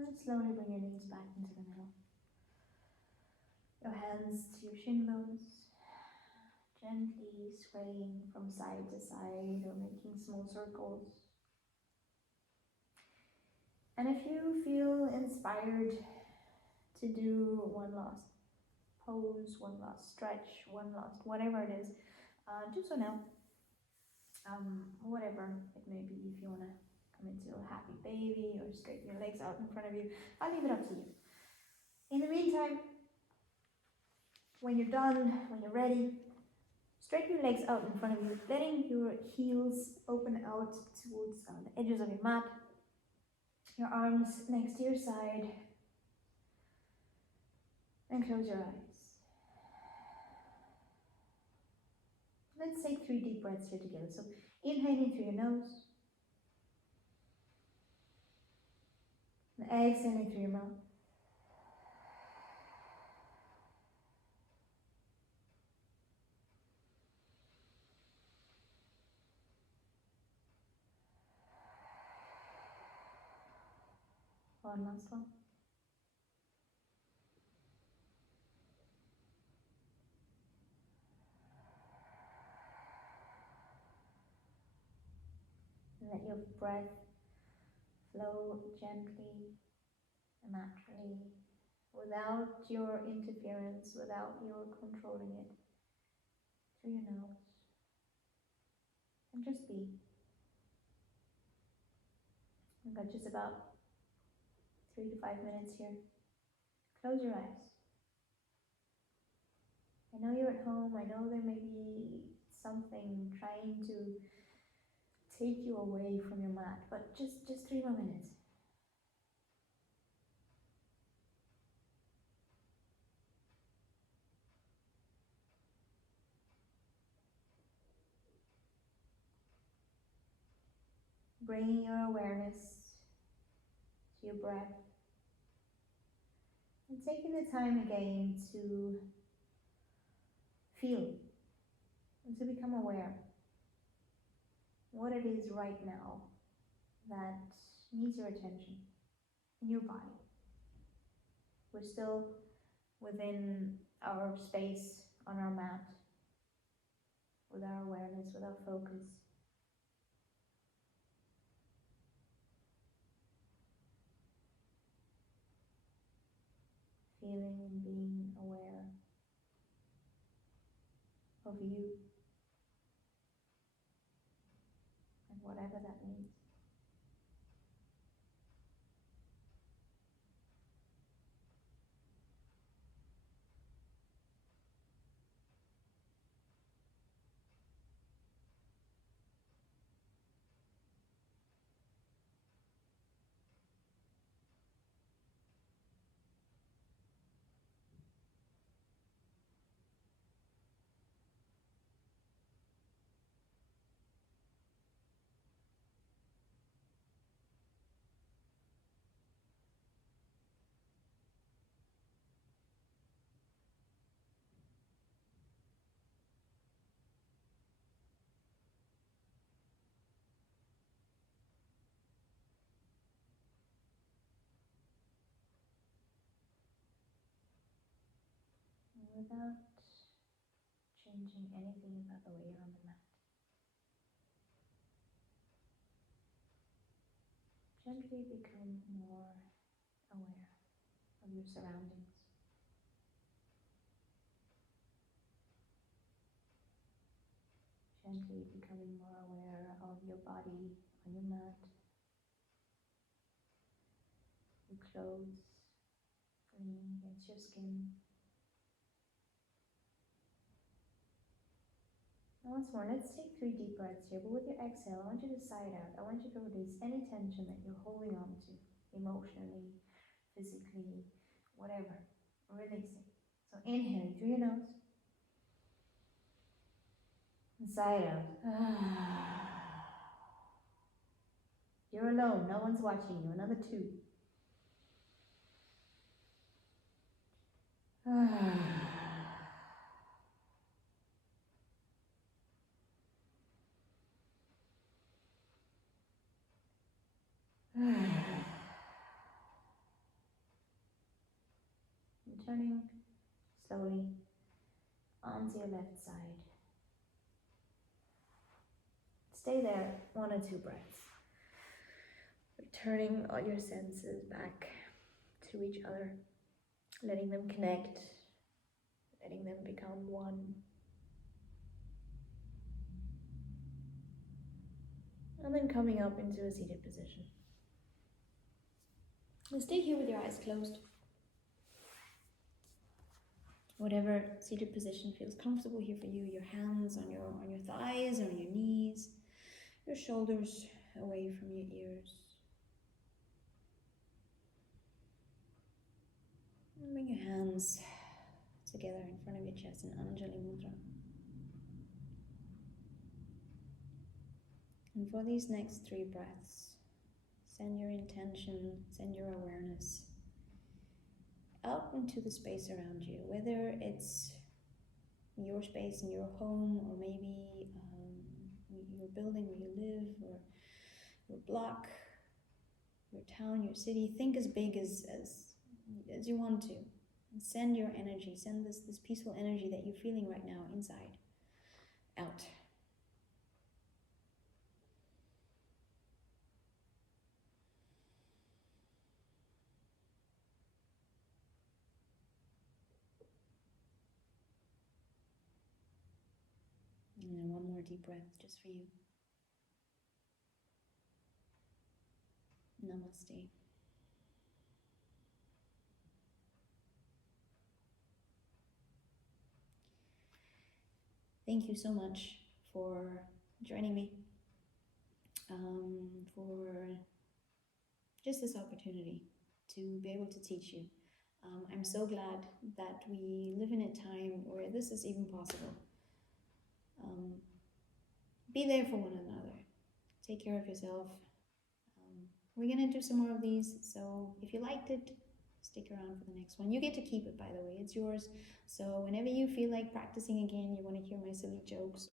And slowly bring your knees back into the middle. Your hands to your shin bones, gently swaying from side to side or making small circles. And if you feel inspired to do one last pose, one last stretch, one last whatever it is, do so now. Whatever it may be, if you want to come into a happy baby or straighten your legs out in front of you, I'll leave it up to you. In the meantime, when you're done, when you're ready, straighten your legs out in front of you, letting your heels open out towards the edges of your mat. Your arms next to your side, and close your eyes. Let's take 3 deep breaths here together. So inhaling through your nose, and exhaling through your mouth. One last one. Let your breath flow gently and naturally, without your interference, without your controlling it, through your nose. And just be. We've got just about 3 to 5 minutes here. Close your eyes. I know you're at home. I know there may be something trying to take you away from your mat, but just 3 more minutes. Bringing your awareness to your breath. And taking the time again to feel and to become aware what it is right now that needs your attention in your body. We're still within our space on our mat, with our awareness, with our focus. Feeling and being aware of you and whatever that means. Without changing anything about the way you're on the mat. Gently become more aware of your surroundings. Gently becoming more aware of your body on your mat, your clothes leaning against your skin. Now once more, let's take 3 deep breaths here, but with your exhale, I want you to sigh it out. I want you to release any tension that you're holding on to, emotionally, physically, whatever. Release it. So inhaling through your nose, and sigh it out. You're alone, no one's watching you. Another 2. Turning slowly onto your left side. Stay there, 1 or 2 breaths. Returning all your senses back to each other, letting them connect, letting them become one. And then coming up into a seated position. And stay here with your eyes closed. Whatever seated position feels comfortable here for you. Your hands on your thighs, on your knees, your shoulders away from your ears. And bring your hands together in front of your chest in Anjali Mudra. And for these next 3 breaths, send your intention, send your awareness out into the space around you, whether it's your space in your home, or maybe your building where you live, or your block, your town, your city. Think as big as you want to. And send your energy, send this peaceful energy that you're feeling right now inside, out. And then one more deep breath just for you. Namaste. Thank you so much for joining me, for just this opportunity to be able to teach you. I'm so glad that we live in a time where this is even possible. Be there for one another. Take care of yourself. We're going to do some more of these, so if you liked it, stick around for the next one. You get to keep it, by the way. It's yours. So whenever you feel like practicing again, you want to hear my silly jokes